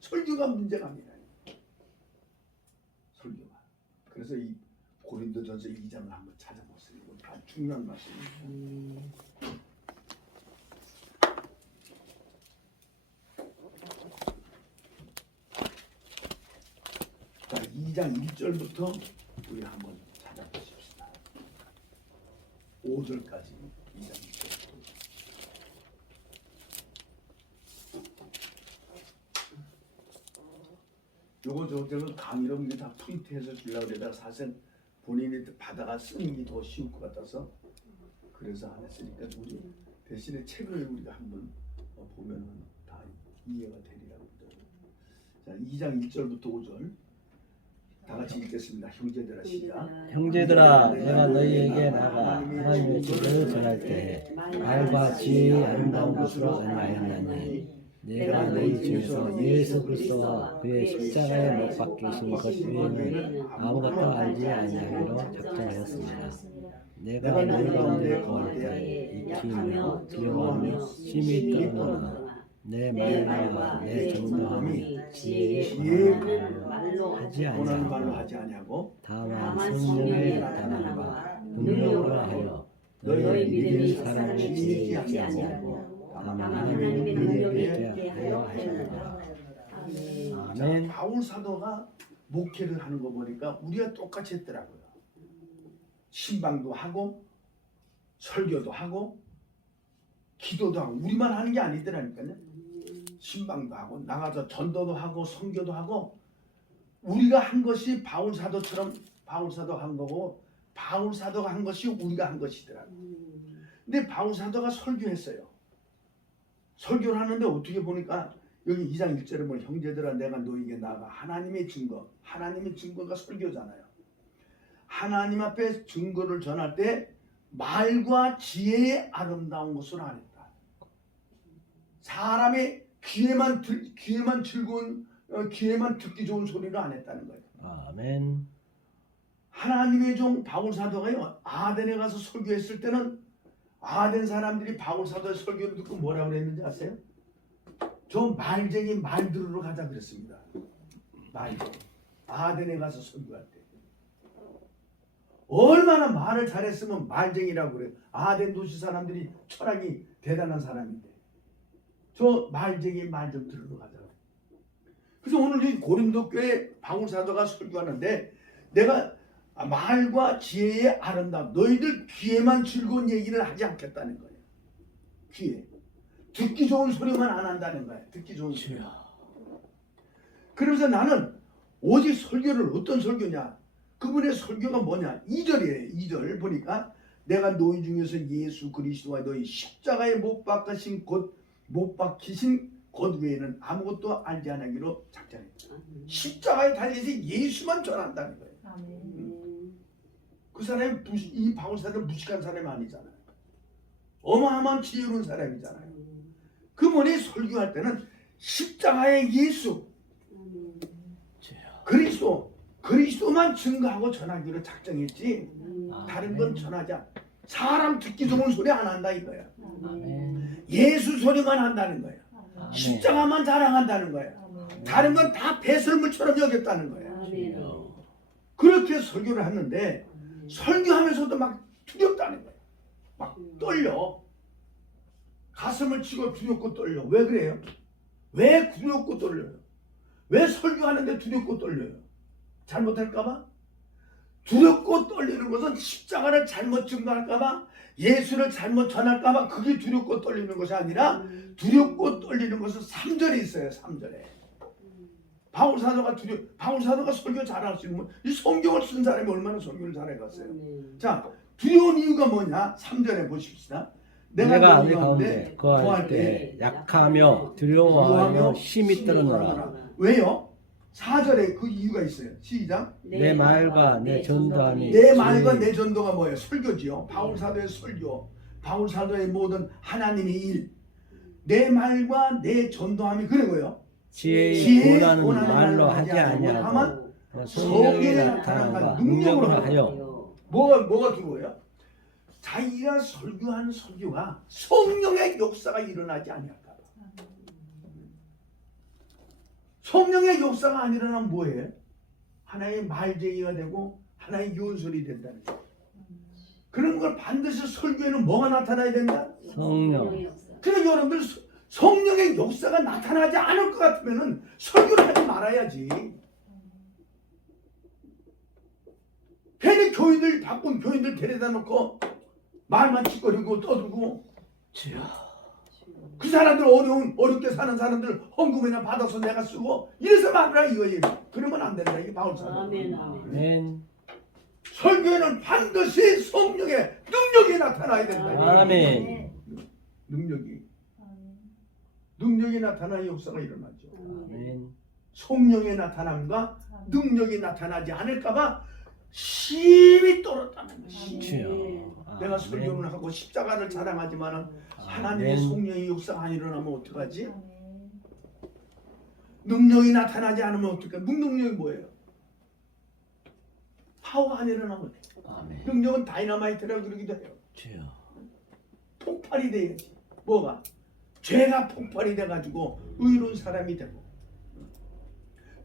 설교가 문제가 아니라. 설교가. 그래서 이 고린도전서 2장을 한번 찾아보세요. 이거 아주 중요한 말씀입니다. 자, 2장 1절부터 우리 한번 찾아보십시다. 5절까지 2장 1절부터. 요거 저거 강의로 이게 다 프린트해서 주려고 그러다가 사실 본인이 받아가 쓰는 게 더 쉬울 것 같아서 그래서 안 했으니까 우리 대신에 책을 우리가 한번 보면은 다 이해가 되리라고. 자, 2장 1절부터 5절 다 같이 읽겠습니다. 형제들아 시작. 형제들아 내가 너희에게 나가 하나님의 진리를 전할 때 말과 지혜의 아름다운 것으로 아니하였나니 내가 너희 중에서 예수 그리스도와 그의 십자가에 못 박히신 것 외에는 아무것도 알지 아니하기로 작정하였습니다. 내가 너희 가운데 거할 때 익히며 두려워하며 심히 떨어노라. 내 말과 내 전도함이 지혜의 말로 하지 원하는 말로 아니하고 하지 아니하고 다만 성령의 나타남과 능력으로 하여 너희 믿음이 사람을 지혜하지 아니하고 다만 하나님의 능력이 있게 하여 하시느니라. 아멘. 바울 사도가 목회를 하는 거 보니까 우리가 똑같이 했더라고요. 신방도 하고 설교도 하고 기도도 하고 우리만 하는 게 아니더라니까요. 신방도 하고 나가서 전도도 하고 선교도 하고 우리가 한 것이 바울 사도처럼 바울 사도가 한 거고 바울 사도가 한 것이 우리가 한 것이더라고요. 근데 바울 사도가 설교했어요. 설교를 하는데 어떻게 보니까 여기 2장 1절에 보면 형제들아 내가 너에게 나가 하나님의 증거가 설교잖아요. 하나님 앞에 증거를 전할 때 말과 지혜의 아름다운 것으로 안 했다. 사람의 귀에만 즐거운 귀에만 듣기 좋은 소리를 안 했다는 거예요. 아멘. 하나님의 종 바울 사도가요 아덴에 가서 설교했을 때는 아덴 사람들이 바울 사도의 설교를 듣고 뭐라고 그랬는지 아세요? 저 말쟁이 말 들으러 가자 그랬습니다. 말쟁이 아덴에 가서 설교할 때 얼마나 말을 잘했으면 말쟁이라고 그래요. 아덴 도시 사람들이 철학이 대단한 사람인데 저 말쟁이 말 좀 들으러 가자. 그래서 오늘 이 고린도 교회 바울 사도가 설교하는데 내가 말과 지혜의 아름다움 너희들 귀에만 즐거운 얘기를 하지 않겠다는 거예요. 귀에 듣기 좋은 소리만 안 한다는 거예요. 듣기 좋은 소리. 그러면서 나는 오직 설교를 어떤 설교냐 그분의 설교가 뭐냐 2절이에요. 2절 보니까 내가 너희 중에서 예수 그리스도와 너희 십자가에 못 박히신 것 외에는 아무것도 알지 않기로 작정했다. 십자가에 달려서 예수만 전한다는 거예요. 아멘. 그 사람이 이 바울사는 무식한 사람이 아니잖아요. 어마어마한 지혜로운 사람이잖아요. 그분이 설교할 때는 십자가의 예수 그리스도만 증거하고 전하기로 작정했지 다른 건 전하지 않아. 사람 듣기 좋은 소리 안 한다 이거야. 아멘. 예수 소리만 한다는 거야. 아멘. 십자가만 자랑한다는 거야. 다른 건 다 배설물처럼 여겼다는 거야. 그렇게 설교를 하는데 설교하면서도 막 두렵다는 거야. 막 떨려. 가슴을 치고 두렵고 떨려. 왜 그래요? 왜 두렵고 떨려요? 왜 설교하는데 두렵고 떨려요? 잘못할까봐? 두렵고 떨리는 것은 십자가를 잘못 증거할까봐, 예수를 잘못 전할까봐 그게 두렵고 떨리는 것이 아니라 두렵고 떨리는 것은 3절에 있어요. 3절에. 바울사도가 설교 잘할 수 있는 이 성경을 쓴 사람이 얼마나 설교를 잘해갔어요. 자, 두려운 이유가 뭐냐? 3절에 보십시다. 내가 너희 가운데 거할 때 약하며 두려워하며 힘이 떨어노라. 왜요? 4절에 그 이유가 있어요. 시작. 내 말과 내 전도함이 내 말과 내 전도가 뭐예요? 설교지요. 바울사도의 설교, 바울사도의 모든 하나님의 일. 내 말과 내 전도함이 그리고요. 지혜의 원하는 말로 하지 아니하고 성령이 나타나는 능력으로 하여. 뭐가 두고요? 자기가 설교한 설교가 성령의 역사가 일어나지 아니할까. 성령의 역사가 안 일어나면 뭐예요? 하나의 말쟁이가 되고 하나의 요술이 된다는 거예요. 그런 걸 반드시 설교에는 뭐가 나타나야 된다? 성령. 그러니까 여러분들 성령의 역사가 나타나지 않을 것 같으면 설교를 하지 말아야지. 괜히 바쁜 교인들 데려다 놓고 말만 짓거리고 떠들고 그 사람들 어렵게 사는 사람들 헌금이나 받아서 내가 쓰고 이래서 말하라 이거예요. 그러면 안 된다. 이게 바울사도. 아멘. 설교에는 반드시 성령의 능력이 나타나야 된다. 아멘. 능력이 나타나야 역사가 일어나죠. 아멘. 성령의 나타남과 능력이 나타나지 않을까봐 힘이 떨었다는 것이. 주여. 내가 설교를 하고 십자가를 자랑하지만 하나님의 성령의 역사가 안 일어나면 어떡하지? 능력이 나타나지 않으면 어떡해? 무능력이 뭐예요? 파워가 안 일어나면 아멘. 능력은 다이너마이트라고 그러기도 해요. 주여. 폭발이 돼야지. 뭐가? 죄가 폭발이 돼가지고 의로운 사람이 되고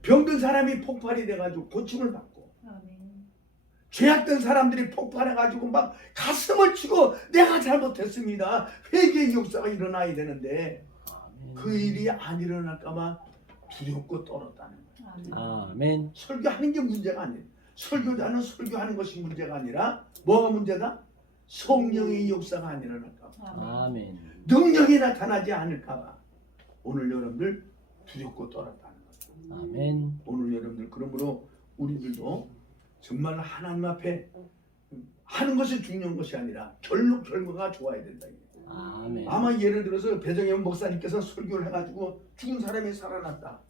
병든 사람이 폭발이 돼가지고 고침을 받고 죄악된 사람들이 폭발해가지고 막 가슴을 치고 내가 잘못했습니다. 회개의 역사가 일어나야 되는데 그 일이 안 일어날까봐 두렵고 떨었다는 거예요. 아멘. 설교하는 게 문제가 아니에요. 설교자는 설교하는 것이 문제가 아니라 뭐가 문제다? 성령의 역사가 안 일어날까봐. 아멘. 능력이 나타나지 않을까봐 오늘 여러분들 두렵고 떨었다는 거죠. 아멘. 오늘 여러분들 그러므로 우리들도 정말 하나님 앞에 하는 것이 중요한 것이 아니라 결과가 좋아야 된다. 아멘. 아마 예를 들어서 배정현 목사님께서 설교를 해가지고 죽은 사람이 살아났다.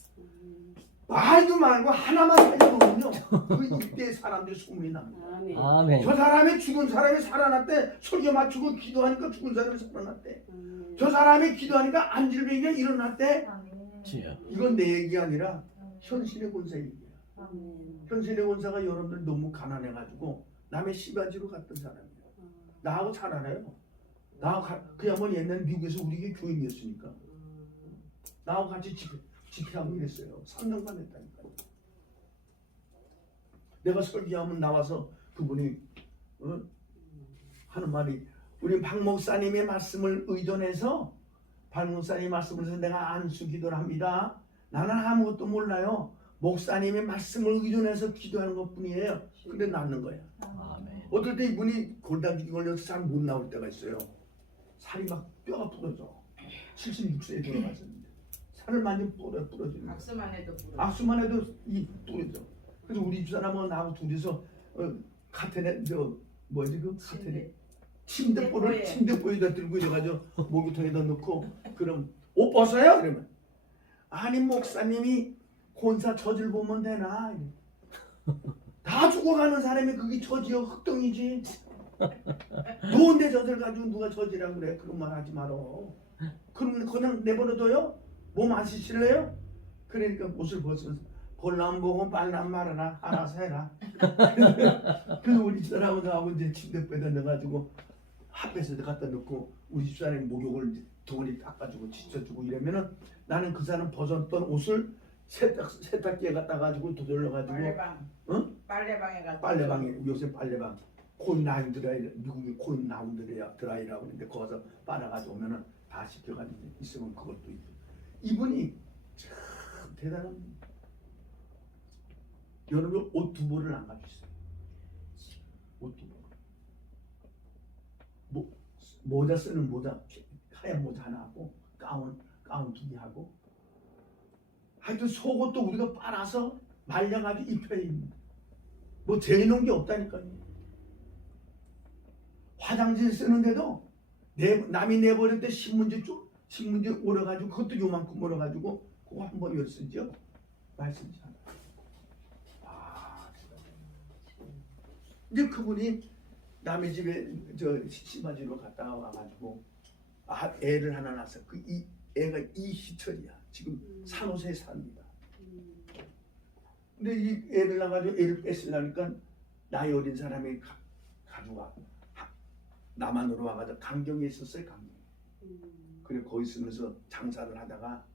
말도 말고 하나만 살려놓으면요 그 일대의 사람들이 소문이 납니다. 아멘. 저 사람이 죽은 사람이 살아났대. 설교 맞추고 기도하니까 죽은 사람이 살아났대. 저 사람이 기도하니까 안질병이 일어났대. 주여. 이건 내 얘기가 아니라 현실의 권세 얘기야. 현실의 권세가 여러분들 너무 가난해가지고 남의 시바지로 갔던 사람이에요. 나하고 잘 알아요. 그야말로 옛날 미국에서 우리 교인이었으니까 나하고 같이 집회하고 이랬어요. 3년간 했다니까요. 내가 설교하면 나와서 그분이 하는 말이 우리 박 목사님의 말씀을 의존해서 박 목사님의 말씀을 해서 내가 안수 기도를 합니다. 나는 아무것도 몰라요. 목사님의 말씀을 의존해서 기도하는 것뿐이에요. 근데 낫는 거야. 아멘. 어떨 때 이분이 골다공증 걸려서 잘 못 나올 때가 있어요. 살이 막 뼈가 부러져. 76세에 돌아가셨는데 살을 많이 부러지는 거야. 악수만 해도 이 부러져. 그래서 우리 집사람은 나하고 둘이서 카테네 침대보에다 들고 이래가지고 목욕탕에다 넣고 그럼 옷 벗어요? 이러면 아니 목사님이 권사 저질 보면 되나? 다 죽어가는 사람이 그게 저지요 흑덩이지. 노은데 저질 가지고 누가 저지라고 그래? 그런 말 하지 말어. 그럼 그냥 내버려둬요? 몸 안 씻을래요? 그러니까 옷을 벗으면서 볼람 보고 빨람 말아라 알아서 해라. 그래서 우리 집사람하고 나하고 이제 침대에다 넣어가지고 핫팩에다 갖다 넣고 우리 집사람이 목욕을 이제 덩어리 닦아주고 씻어주고 이러면은 나는 그 사람 벗었던 옷을 세탁기에 갖다 가지고 도돌려가지고 빨래방. 응? 빨래방에 가서. 빨래방에 요새 빨래방 코인 라인 드라이 미국의 코인 라인 드라이라고 하는데 거기서 빨아가지고 오면은 다 씻겨가지고 있으면 그것도 있고 이분이 참 대단한 여러분 옷 두 벌을 안 가지셨어요. 옷 두 벌. 모자 쓰는 모자 하얀 모자 하나 하고 가운 두 개 하고 하여튼 속옷도 우리가 빨아서 말려가지고 입혀야 입는 뭐 재놓은 게 없다니까요. 화장실 쓰는데도 남이 내버릴 때 신문지 오려가지고 그것도 요만큼 오려가지고 그거 한번 열 쓰죠. 말씀이죠. 이제 그분이 남의 집에 저 시마지로 갔다가 와가지고 애를 하나 낳았어. 이 애가 이희철이야. 지금 산호세에 삽니다. 근데 이 애를 낳아가지고 애를 뺏으려니까 나이 어린 사람이 가져와 남한으로 와가지고 강경에 있었어요. 강경. 그래 거기 있으면서 장사를 하다가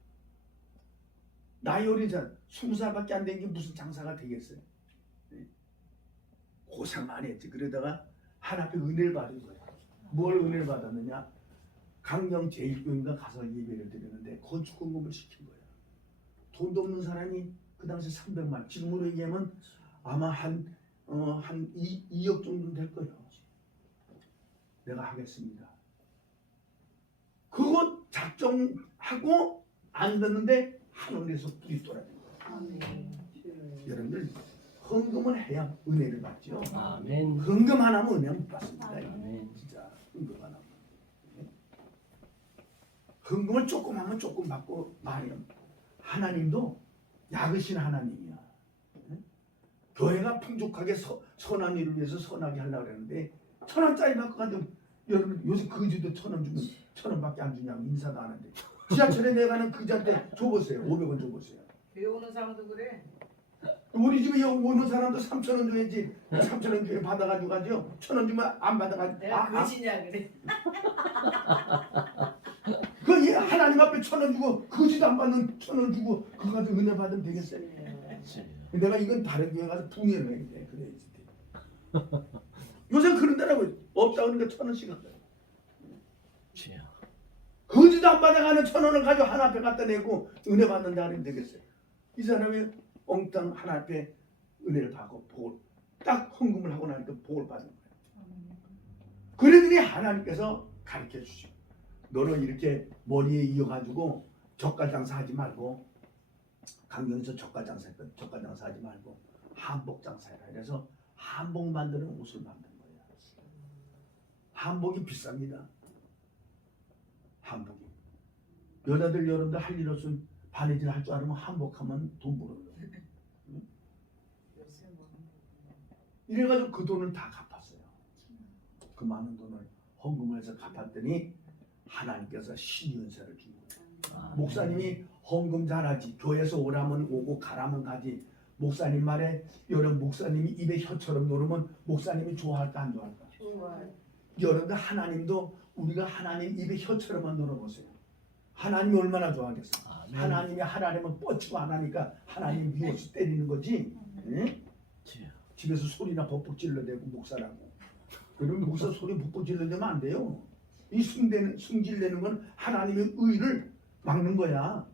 나이 어린 사람 20살밖에 안 된 게 무슨 장사가 되겠어요. 고생 많이 했지. 그러다가 하나님께 은혜를 받은 거야. 뭘 은혜를 받았느냐? 강경 제1교인가 가서 예배를 드렸는데 건축공급을 시킨 거야. 돈도 없는 사람이 그 당시 300만 지금으로 얘기하면 아마 한 2억 정도는 될 거예요. 내가 하겠습니다. 그거 작정하고 안 됐는데 하늘에서 불이 떨어진 거야. 여러분들 헌금을 해야 은혜를 받죠. 아멘. 헌금 안 하면 은혜 못 받습니다. 아멘. 진짜 헌금 안 하면. 헌금을 조금 하면 조금 받고 많이 하면 하나님도 약으신 하나님이야. 교회가 풍족하게 선한 일을 위해서 선하게 하려고 그러는데 1,000원짜리 받고 가지고 여러분 요새 거지도 1,000원 주면 1,000원밖에 안 주냐고 인사도 안 하는데 지하철에 내가는 거지한테 줘보세요. 500원 줘보세요. 배우는 사람도 그래. 우리 집에 오는 사람도 3,000원 줘야지. 3,000원 주에 받아가지고 가죠. 1,000원 주면 안 받아가지고. 내가 거지냐 그래. 그 하나님 앞에 1,000원 주고 거지도 안 받는 1,000원 주고 그거 가지고 은혜 받으면 되겠어요. 내가 이건 다른 교회 가서 붕해를 해야 돼. 그래야지. 요새 그런 데라고 없다 그러니까 1,000원씩 한다. 거지도 안 받아가는 1,000원을 가지고 하나 앞에 갖다 내고 은혜 받는다 하면 되겠어요. 이 사람이 엉뚱 하나 앞에 은혜를 받고 복을 딱 헌금을 하고 나니까 복을 받는 거예요. 그러더니 하나님께서 가르쳐 주시고 너는 이렇게 머리에 이어가지고 젓갈 장사하지 말고 강경에서 젓갈 장사했거든. 젓갈 장사하지 말고 한복 장사해라. 그래서 한복 만드는 옷을 만든 거예요. 한복이 비쌉니다. 한복이 여자들 여러분들 할 일 없으면 바느질 할 줄 알으면 한복하면 돈 벌어요. 이래가지고 그 돈을 다 갚았어요. 그 많은 돈을 헌금을 해서 갚았더니 하나님께서 신연세를 준 거예요. 목사님이 헌금 잘하지 교회에서 오라면 오고 가라면 가지 목사님 말에 여러분 목사님이 입에 혀처럼 노르면 목사님이 좋아할까 안 좋아할까? 좋아요. 여러분들 하나님도 우리가 하나님 입에 혀처럼만 놀아보세요. 하나님이 얼마나 좋아하겠어요. 하나님이 하나님은 뻗치고 안 하니까 하나님 미워서 때리는 거지. 응? 집에서 소리나 벅벅 질러대고 목사라고. 그러면 목사 소리 벅벅 질러대면 안 돼요. 이 승질내는 건 하나님의 의를 막는 거야.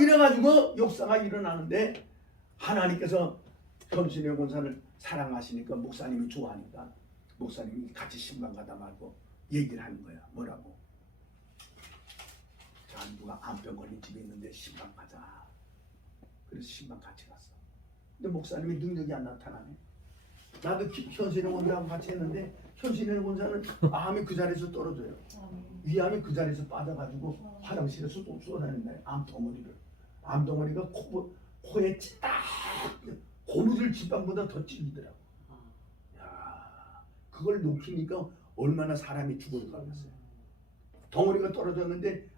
이래가지고 역사가 일어나는데 하나님께서 현신의 권사를 사랑하시니까 목사님이 좋아하니까 목사님이 같이 신방 가다 말고 얘기를 하는 거야. 뭐라고? 자, 누가 암병 걸린 집에 있는데 신방 가자. 그래서 신방 같이 갔어. 근데 목사님이 능력이 안 나타나네. 나도 현신의 원사하고 같이 했는데 현신의 원사는 암이 그 자리에서 떨어져요. 위암이 그 자리에서 빠져가지고 화장실에서 또 쏟아낸다. 암덩어리가 코에 딱 고무줄 집안보다 더 찔리더라고. 야, 그걸 놓치니까 얼마나 사람이 죽어가겠어요. 덩어리가 떨어졌는데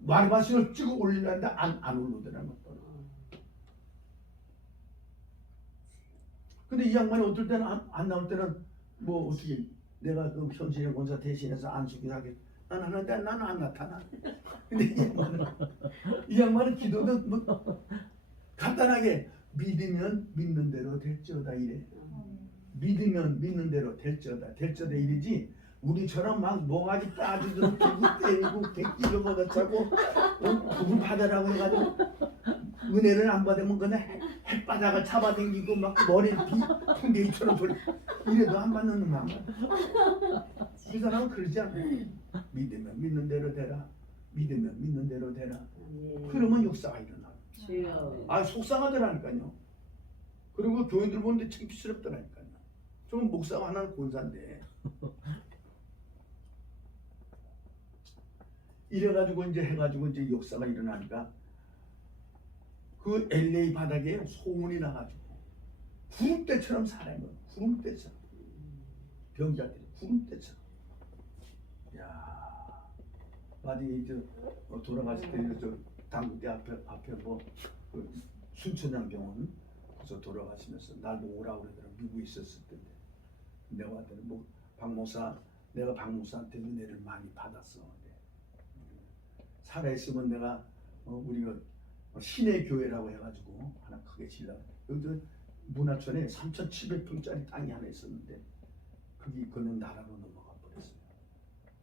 마르바신을 찍어 올리려는데 안 올라오더라고. 근데 이 양반이 어떨 때는 안 나올 때는 뭐 어떻게 내가 그 현실의 원사 대신해서 안수기를 하겠. 난 하는데 나는 안 나타나. 근데 이 양반은 기도도 뭐 간단하게 믿으면 믿는 대로 될지어다 이래. 믿으면 믿는 대로 될지어다 이러지. 우리처럼 막 뭐가지 따지고 누구 때리고 이런 거 넣자고 누굴 받아라고 해가지고 은혜를 안 받으면 그냥 햇바닥을 잡아당기고 막 머리를 풍뎅이처럼 돌려 이래도 안 받는 놈 안 받아. 이 사람은 그러지 않아. 믿으면 믿는 대로 되라. 믿으면 믿는 대로 되라. 그러면 역사가 일어나. 아 속상하더라니까요. 그리고 교인들 보는데 창피스럽더라니까요. 좀 목사가 하나는 권사인데 이래가지고 이제 해가지고 이제 역사가 일어나니까 그 LA 바닥에 소문이 나가지고 구름대처럼 살아요. 구름대처럼 병자들이 구름대처럼. 야, 마디 이제 돌아가실 때 저 당국대 앞에 뭐그 순천향병원 그래서 돌아가시면서 날도 오라고 그러더라고. 미국에 있었을 텐데 내가 왔더니 뭐 박목사 내가 박목사한테 은혜를 많이 받았어. 살아있으면 내가 우리가 신의 교회라고 해가지고 하나 크게 지려고. 여기 문화촌에 3,700평짜리 땅이 하나 있었는데 그거는 나라로 넘어가 버렸어요.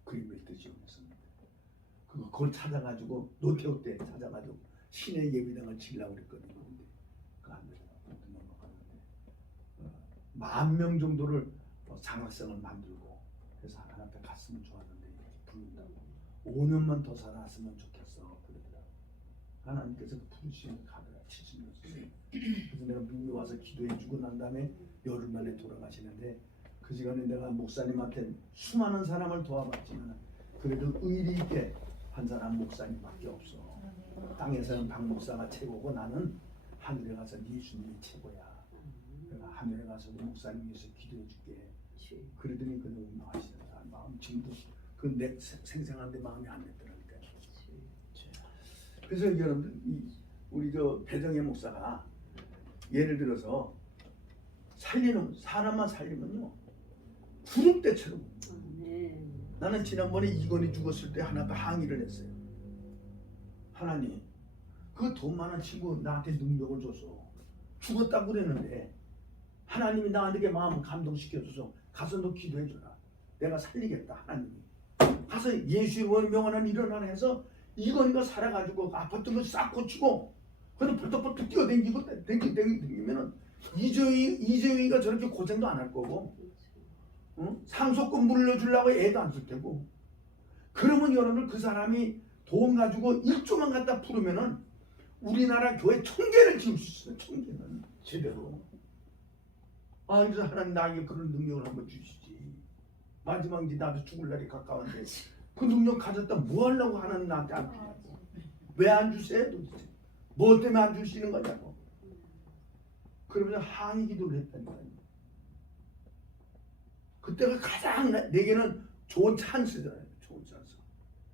그린벨트 지원했었는데 그걸 찾아가지고 노태우 때 찾아가지고 신의 예배당을 지려고 그랬거든요. 근데 그거 안 되더라고. 넘어가는데 10,000명 정도를 장학생을 만들고 그래서 하나님 앞에 갔으면 좋았는데 부른다고 5년만 더 살았으면 좋겠어 그러더라고. 하나님께서 부르시면 가더라. 70년. 그래서 내가 미국에 와서 기도해주고 난 다음에 열흘 만에 돌아가시는데 그 시간에 내가 목사님한테 수많은 사람을 도와봤지만 그래도 의리 있게 한 사람 목사님밖에 없어. 땅에서는 박 목사가 최고고 나는 하늘에 가서 예수님이 최고야. 내가 하늘에 가서 목사님 위해서 기도해줄게. 그러더니 그 놈이 하시더라. 마음 지금도 그 내 생생한데 마음이 안 됐더라니까. 그래서 여러분들 우리 저 배정의 목사가 예를 들어서 살리는 사람만 살리면요 구름대처럼. 나는 지난번에 이건이 죽었을 때 하나 더 항의를 했어요. 하나님 그 돈 많은 친구 나한테 능력을 줘서 죽었다고 그랬는데 하나님이 나한테 마음 감동시켜줘서 가서 너 기도해줘라. 내가 살리겠다. 하나님이 가서 예수의 명하는 일어나라 해서 이건이가 살아가지고 아팠던 거 싹 고치고 근데 벌떡벌떡 뛰어댕기고 댕기면은 이재용이가 저렇게 고생도 안 할 거고 상속금 물려주려고 애도 안 쓸 테고. 그러면 여러분 그 사람이 돈 가지고 1조만 갖다 풀으면은 우리나라 교회 1000개를 지을 수 있어요. 1000개는 제대로. 아 그래서 하나님 나에게 그런 능력을 한번 주시지. 마지막 이제 나도 죽을 날이 가까운데 그 능력 가졌다 뭐 하려고 하나님 나한테 안 주냐고. 왜 안 주세요 도대체. 뭐 때문에 안 주시는 거냐고. 그러면서 항의 기도를 했다니까요. 그때가 가장 내게는 좋은 찬스잖아요. 좋은 찬스.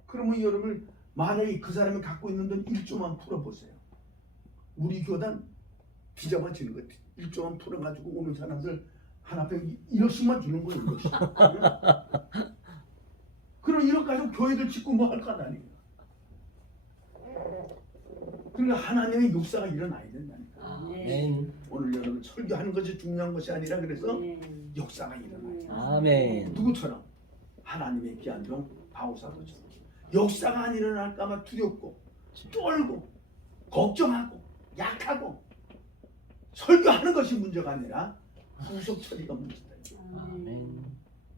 그러면 여러분 만약에 그 사람이 갖고 있는 돈 1조만 풀어보세요. 우리 교단 뒤잡아지는 거예요. 1조만 풀어가지고 오는 사람들 하나 병 1억씩만 주는 거예요. 1억씩. 그럼 1억 가지고 교회들 짓고 뭐 할 거 아니에요. 그러니까 하나님의 역사가 일어나야 된다니까. 오늘 여러분 설교하는 것이 중요한 것이 아니라 그래서 역사가 일어나요. 아멘. 누구처럼? 하나님의 귀한 종 바오사도처럼. 역사가 안 일어날까봐 두렵고 떨고 걱정하고 약하고 설교하는 것이 문제가 아니라 후속 처리가 문제다. 아멘.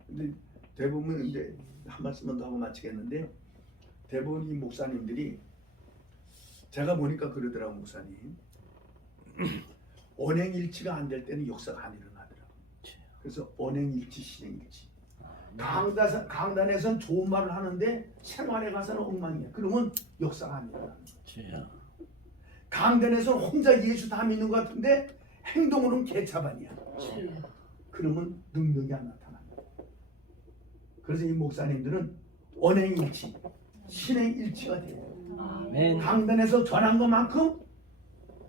근데 대부분 이제 한 말씀만 더 하고 마치겠는데 대부분 이 목사님들이 제가 보니까 그러더라고 목사님. 언행일치가 안 될 때는 역사가 안 일어나더라고. 그래서 언행일치, 신행일치. 강단에선 좋은 말을 하는데 생활에 가서는 엉망이야. 그러면 역사가 안 일어나는 거야. 주여. 강단에서 혼자 예수 다 믿는 것 같은데 행동으로는 개차반이야. 주여. 그러면 능력이 안 나타나. 그래서 이 목사님들은 언행일치, 신행일치가 돼요. 아멘. 강단에서 전한 것만큼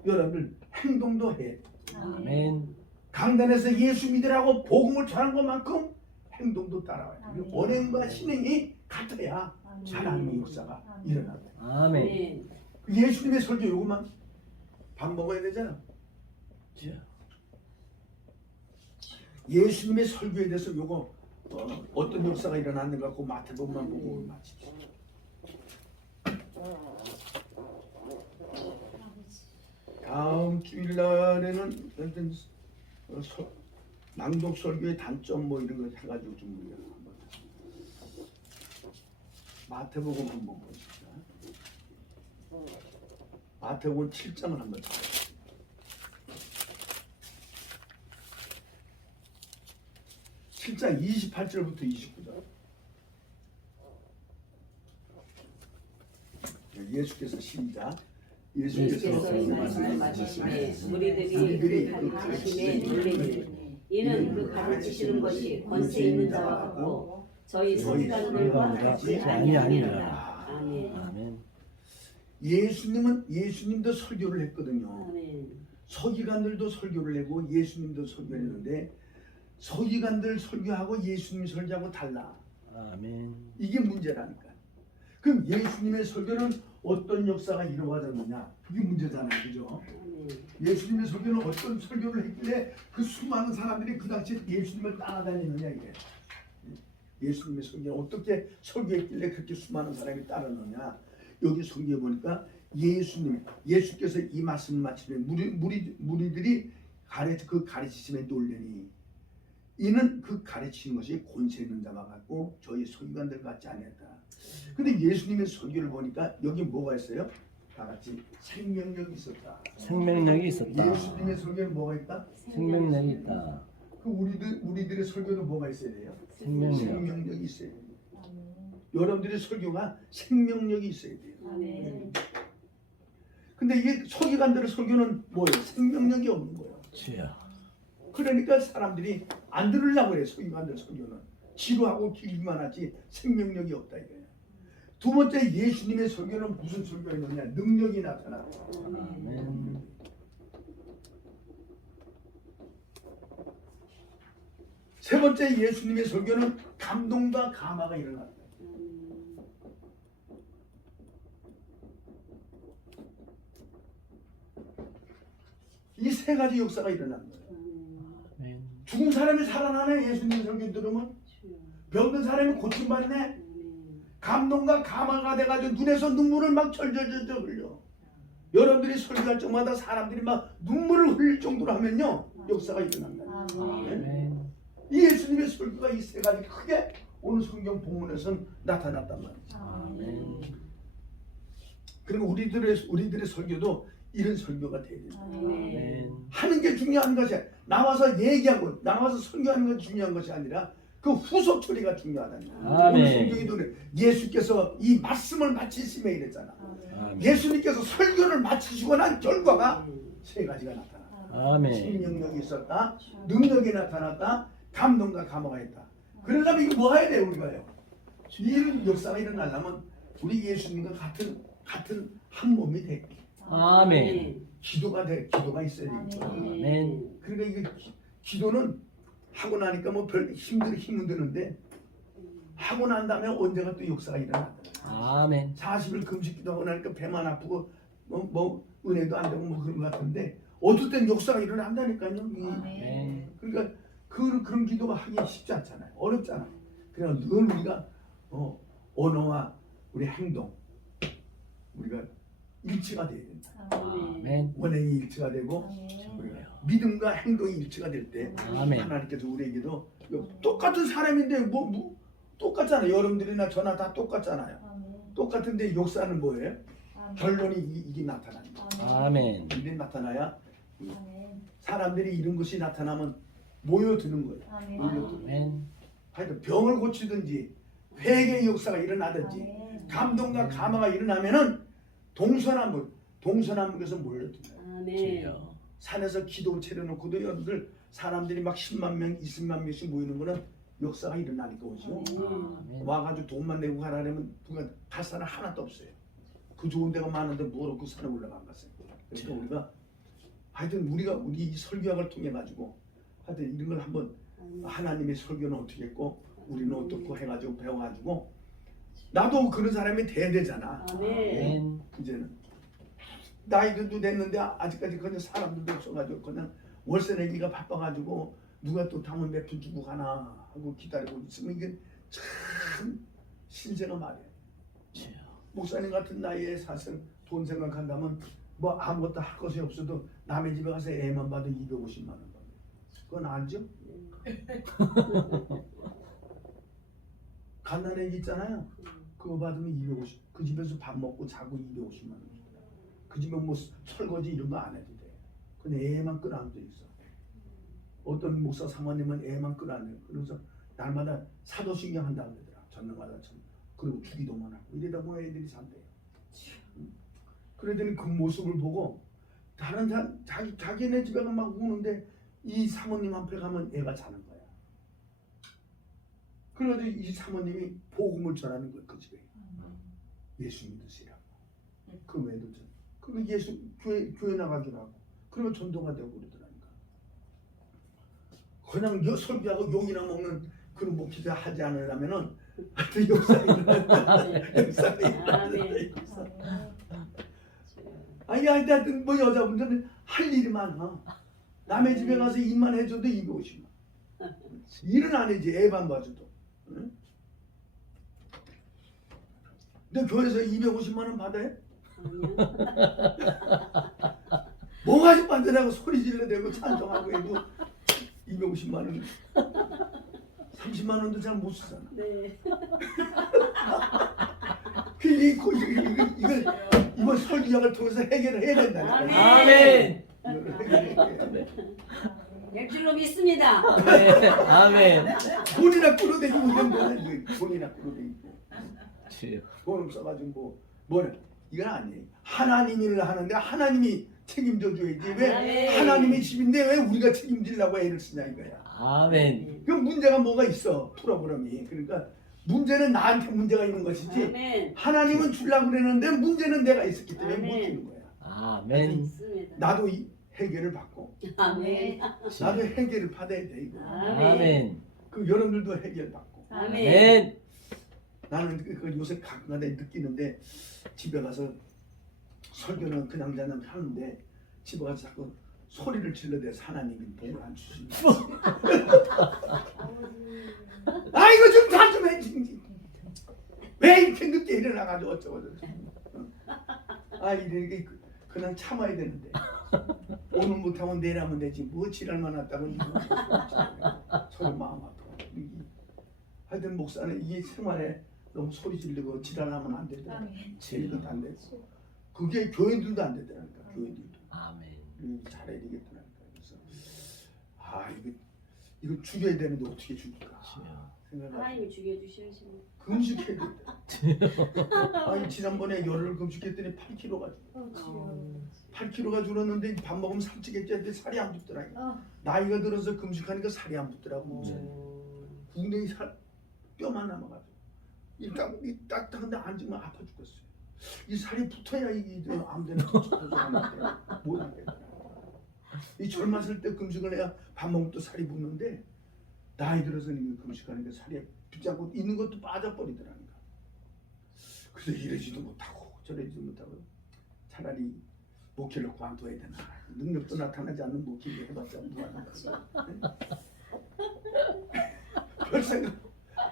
여러분들 행동도 해. 아멘. 강단에서 예수 믿으라고 복음을 전한 것만큼 행동도 따라와요. 아멘. 언행과 신행이 같아야 아멘. 하나님의 역사가 아멘. 일어나요. 아멘. 예수님의 설교 요것만 밥 먹어야 되잖아. 주여. 예수님의 설교에 대해서 요거 어떤 역사가 일어났는가 그 마태복음만 보고 마칩시다. 다음 주일날에는 어떤 낭독 설교의 단점 뭐 이런 거 해가지고 좀 우리가 한번 마태복음 한번 보십시다. 마태복음 7장을 한번 찾아보세요. 7장 28절부터 29절. 예수께서 시작. 예수께서 이 말씀을 마치시매 무리들이 그 가르치심에 놀래니 이는 그 가르치시는 것이 권세 있는 자와 같고 저희 서기관들과 같이 아니하니라. 아멘. 아멘. 예수님도 설교를 했거든요. 아멘. 서기관들도 설교를 하고 예수님도 설교했는데 서기관들 설교하고 예수님 설교하고 달라. 아멘. 이게 문제라니까. 그럼 예수님의 설교는 어떤 역사가 이루어졌느냐? 그게 문제잖아요, 그죠? 아멘. 예수님의 설교는 어떤 설교를 했길래 그 수많은 사람들이 그 당시에 예수님을 따라다니느냐 이게. 예수님의 설교는 어떻게 설교했길래 그렇게 수많은 사람이 따르느냐? 여기 성경에 보니까 예수께서 이 말씀을 마치면 무리들이 그 가르치심에 놀래니 이는 그 가르치는 것이 권세 있는 자와 같고 저희 서기관들 같지 않았다. 근데 예수님의 설교를 보니까 여기 뭐가 있어요? 다 같이 생명력이 있었다. 생명력이 있었다. 예수님의 설교는 뭐가 있다? 생명력이 있다. 그 우리들의 설교는 뭐가 있어야 돼요? 생명력. 생명력이 있어야 돼요. 여러분들의 설교가 생명력이 있어야 돼요. 아멘. 근데 이게 서기관들의 설교는 뭐예요? 생명력이 없는 거예요. 주여. 그러니까 사람들이 안 들으려고 그래. 서기관들 설교는 지루하고 길기만 하지 생명력이 없다 이거예요. 두 번째 예수님의 설교는 무슨 설교였느냐? 능력이 나타났다. 아멘. 세 번째 예수님의 설교는 감동과 감화가 일어났다. 이 세 가지 역사가 일어난 거예요. 아멘. 죽은 사람이 살아나네. 예수님 설교 들으면 병든 사람이 고침받네. 감동과 감화가 돼가지고 눈에서 눈물을 막 절절절절 흘려. 여러분들이 설교할 때마다 사람들이 막 눈물을 흘릴 정도로 하면요 역사가 일어난다. 아멘. 이 예수님의 설교가 이 세 가지 크게 오늘 성경 본문에서는 나타났단 말이죠. 아멘. 그리고 우리들의 설교도 이런 설교가 돼야 된다. 아멘. 하는 게 중요한 것이 나와서 얘기하고 나와서 설교하는 건 중요한 것이 아니라 그 후속 처리가 중요하다는 거예요. 아멘. 오늘 성경에도 그래. 예수께서 이 말씀을 마치심에 이랬잖아. 아멘. 예수님께서 설교를 마치시고 난 결과가 세 가지가 나타났다. 아멘. 생명력이 있었다. 능력이 나타났다. 감동과 감화가 있다. 그러려면 이거 뭐 해야 돼요 우리가요? 이런 역사가 일어나려면 우리 예수님과 같은 한 몸이 돼. 아멘. 기도가 있어야 되겠죠. 아멘. 그러니까 이게 기도는 하고 나니까 뭐 별 힘은 드는데 하고 난 다음에 언제가 또 역사가 일어나더라. 아멘. 40일 금식 기도하고 나니까 배만 아프고 뭐 은혜도 안 되고 뭐 그런 것 같은데 어떨 땐 역사가 일어난다니까요. 아멘. 그러니까 그런 기도가 하기 쉽지 않잖아요. 어렵잖아. 그래서 늘 우리가 언어와 우리 행동 우리가 일치가 돼야 된다. 아멘. 원행이 일치가 되고 우리가 믿음과 행동이 일치가 될 때 아멘. 하나님께서 우리에게도 똑같은 사람인데 뭐 똑같잖아요. 여러분들이나 저나 다 똑같잖아요. 똑같은데 역사는 뭐예요? 결론이 이게 나타나는 거예요. 아멘. 이게 나타나야 사람들이 이런 것이 나타나면 모여드는 거예요. 아멘. 하여튼 병을 고치든지 회개의 역사가 일어나든지 감동과 감화가 일어나면은 동서남북에서 몰려듭니다. 아멘. 주여. 산에서 기도 차려놓고도 여러분들 사람들이 막 10만 명, 20만 명씩 모이는 거는 역사가 일어나니까 오죠. 아멘. 와가지고 돈만 내고 가라면 누가 갈 사람 하나도 없어요. 그 좋은 데가 많은데 뭐로 그 산에 올라간 갔어요. 그러니까 우리가 하여튼 우리 이 설교학을 통해 가지고 하여튼 이런 걸 한번 하나님의 설교는 어떻게 했고 우리는 어떻고 해가지고 배워가지고 나도 그런 사람이 돼야 되잖아. 아멘. 이제는 나이도 됐는데 아직까지 그냥 사람들도 없어가지고 그냥 월세 내기가 바빠가지고 누가 또 당원 몇 푼 주고 가나 하고 기다리고 있으면 이게 참 신세가 말이야. 주여. 목사님 같은 나이에 사실 돈 생각한다면 뭐 아무것도 할 것이 없어도 남의 집에 가서 애만 봐도 250만 원 받는. 그건 알죠? 갓난애기 있잖아요. 그거 받으면 250. 그 집에서 밥 먹고 자고 250만 원. 그 집에 뭐 설거지 이런 거 안 해도 돼. 그냥 애만 끌어안고 있어. 어떤 목사 사모님은 애만 끌어안아요. 그래서 날마다 사도신경 한다고 그러더라. 전능하다 참. 그리고 주기도만 하고 이러다 보면 애들이 산대요. 그러더니 그 모습을 보고 다른 사람 자기네 집에 가면 막 우는데 이 사모님 앞에 가면 애가 자는 거야. 그래가지고 이 사모님이 복음을 전하는 거야. 그 집에 예수 믿으시라고. 그 외에도 전 그리고 예수 교회 나가기로 하고 그리고 전도가 되고 그러더라니까. 그냥 설교하고 욕이나 먹는 그런 목회자 하지 않으려면은 하여튼 역사가 일어난다. 역사가 일어난다. 아니 하여튼 뭐 여자분들은 할 일이 많아. 남의 집에 가서 일만 해줘도 250만. 일은 안 해지 애만 봐줘도. 응? 근데 교회에서 250만 원 받아요? 뭐가 좀 받으라고 소리 질러대고 찬송하고 해도 250만 원. 30만 원도 잘 못 쓰잖아. 네. 이번 설교학을 통해서 해결을 해야 된다니까. 아멘. 이거를 해결해야 돼. 될 줄로 믿습니다. 아멘. 돈이나 끌어대고 이런 거는 돈이나 끌어대고 주여. 돈 써가지고 뭐냐 이건 아니에요. 하나님이 일을 하는데 하나님이 책임져 줘야지 왜 아멘. 하나님의 집인데 왜 우리가 책임지려고 애를 쓰냐 이거야. 아멘. 그 문제가 뭐가 있어 프로그램이. 그러니까 문제는 나한테 문제가 있는 것이지 아멘. 하나님은 주려고 그랬는데 문제는 내가 있었기 때문에 못 아멘. 주는 거야. 아멘. 믿습니다. 나도 이 해결을 받고 아멘. 나도 해결을 받아야 돼 이거. 아멘. 그 여러분들도 해결 받고. 아멘. 아멘. 나는 그 요새 가끔가다 느끼는데 집에 가서 설교는 그냥 저냥 하는데 집에 가서 자꾸 소리를 질러대서 하나님이 복을 안 주시는 아 이거 좀 다 좀 해주지 왜 이렇게 늦게 일어나가지고 어쩌고저쩌고 아 이러니까 그냥 참아야 되는데 오늘 못하면 내일 하면 되지 뭐 지랄만 왔다고 서로 마음 아파. 하여튼 목사는 이게 생활에 너무 소리 지르고 지랄하면 안 되더라. 제일도 안 되고 그게 교인들도 안 되더라니까. 교인들도 아멘. 잘해야 되겠더라니까. 그래서 아 이거 죽여야 되는데 어떻게 죽일까 생각하고 하나님이 죽여주셔야지. 금식해야 된다. 아니 지난번에 열흘 금식했더니 8kg가 줄 8kg가 줄었는데 밥 먹으면 살찌겠지 했더니 살이 안 붙더라니까. 나이가 들어서 금식하니까 살이 안 붙더라고. 국내에 뼈만 남아가지고 이 딱딱한데 앉으면 아파 죽겠어요. 이 살이 붙어야 이게 안 되는 못 하게. 이 젊었을 때 금식을 해야 밥 먹으면 또 살이 붙는데 나이 들어서는 이거 금식하니까 살이 붙잡고 있는 것도 빠져버리더라니까. 그래서 이러지도 못하고 저러지도 못하고 차라리 목회를 관둬야 되나. 능력도 나타나지 않는 목회를 해봤자 뭐하는 거야. 별 생각.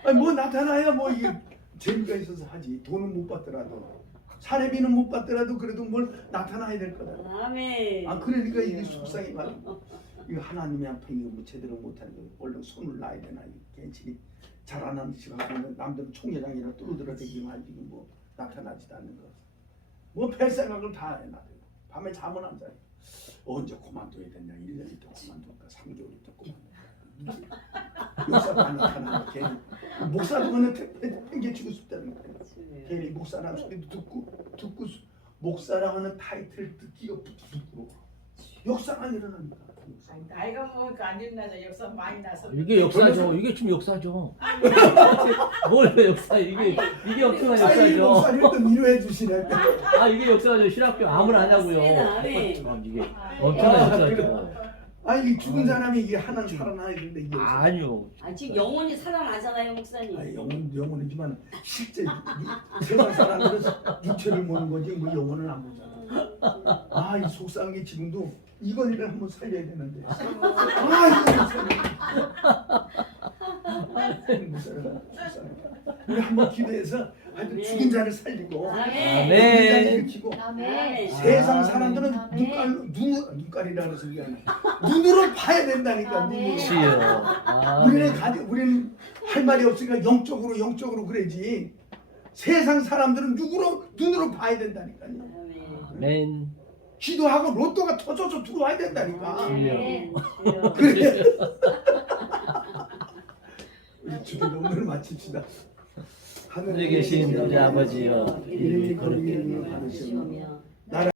아니 뭐 나타나야 뭐 이게 재미가 있어서 하지. 돈은 못 받더라도 사례비는 못 받더라도 그래도 뭘 나타나야 될 거다. 아멘. 아 그러니까 이게 속상해 가지고 이거 하나님의 앞에 이거 뭐 제대로 못하는 거 얼른 손을 놔야 되나 이거 괜히 잘 안 하는 시간 남들은 총회장이라 뚫어들어대기만 지금 뭐 나타나지도 않는 거. 뭐 별 생각을 다 해 나도. 밤에 잠은 안 자요. 언제 그만둬야 되냐 1년 있다 그만둘까 3개월 있다 그만둘까 역사가 안 나타나는 괜히 목사도 그는 땡겨치고 싶다는 거예요. 괜히 목사라는 소리도 듣고 목사라는 타이틀 듣기가 부끄러워. 역사가 일어납니다. 아니, 나이가 먹으니까 안 일어나서 역사 많이 나서 이게 역사죠. 이게 지금 역사죠. 뭘 역사 이게 엄청난 사일 역사죠. 목사를 좀 위로해 주시네. 아 이게 역사죠. 신학교 아무나 하냐고요. 맞습니다. 이게 엄청난 역사죠. 아니 죽은 사람이 이게 하나 살아나야 되는데 이게 아니요. 아, 지금 영혼이 살아나잖아요, 목사님. 아니, 영혼이지만 실제 세상 사람들은 육체를 보는 거지 뭐 영혼은 안 보잖아. 아이 속상한 게 지금도 이거를 한번 살려야 되는데. 아 이거 못 살아. 우리 한번 기도해서 하여튼 죽은 자를 살리고 아멘. 죽은 자를 일으키고 아멘. 세상 사람들은 아멘. 눈깔이라 그래서 그게 아니야. 눈으로 봐야 된다니까. 아멘. 눈으로. 우리는 할 말이 없으니까 영적으로 그래지. 세상 사람들은 눈으로 봐야 된다니까요. 아멘. 기도하고 로또가 터져서 들어와야 된다니까. 아멘. 그래. 우리 주기도 오늘 마칩시다. 하늘에 계신 우리 아버지여, 이름이 거룩히 거룩히 받으시오며 받으시오며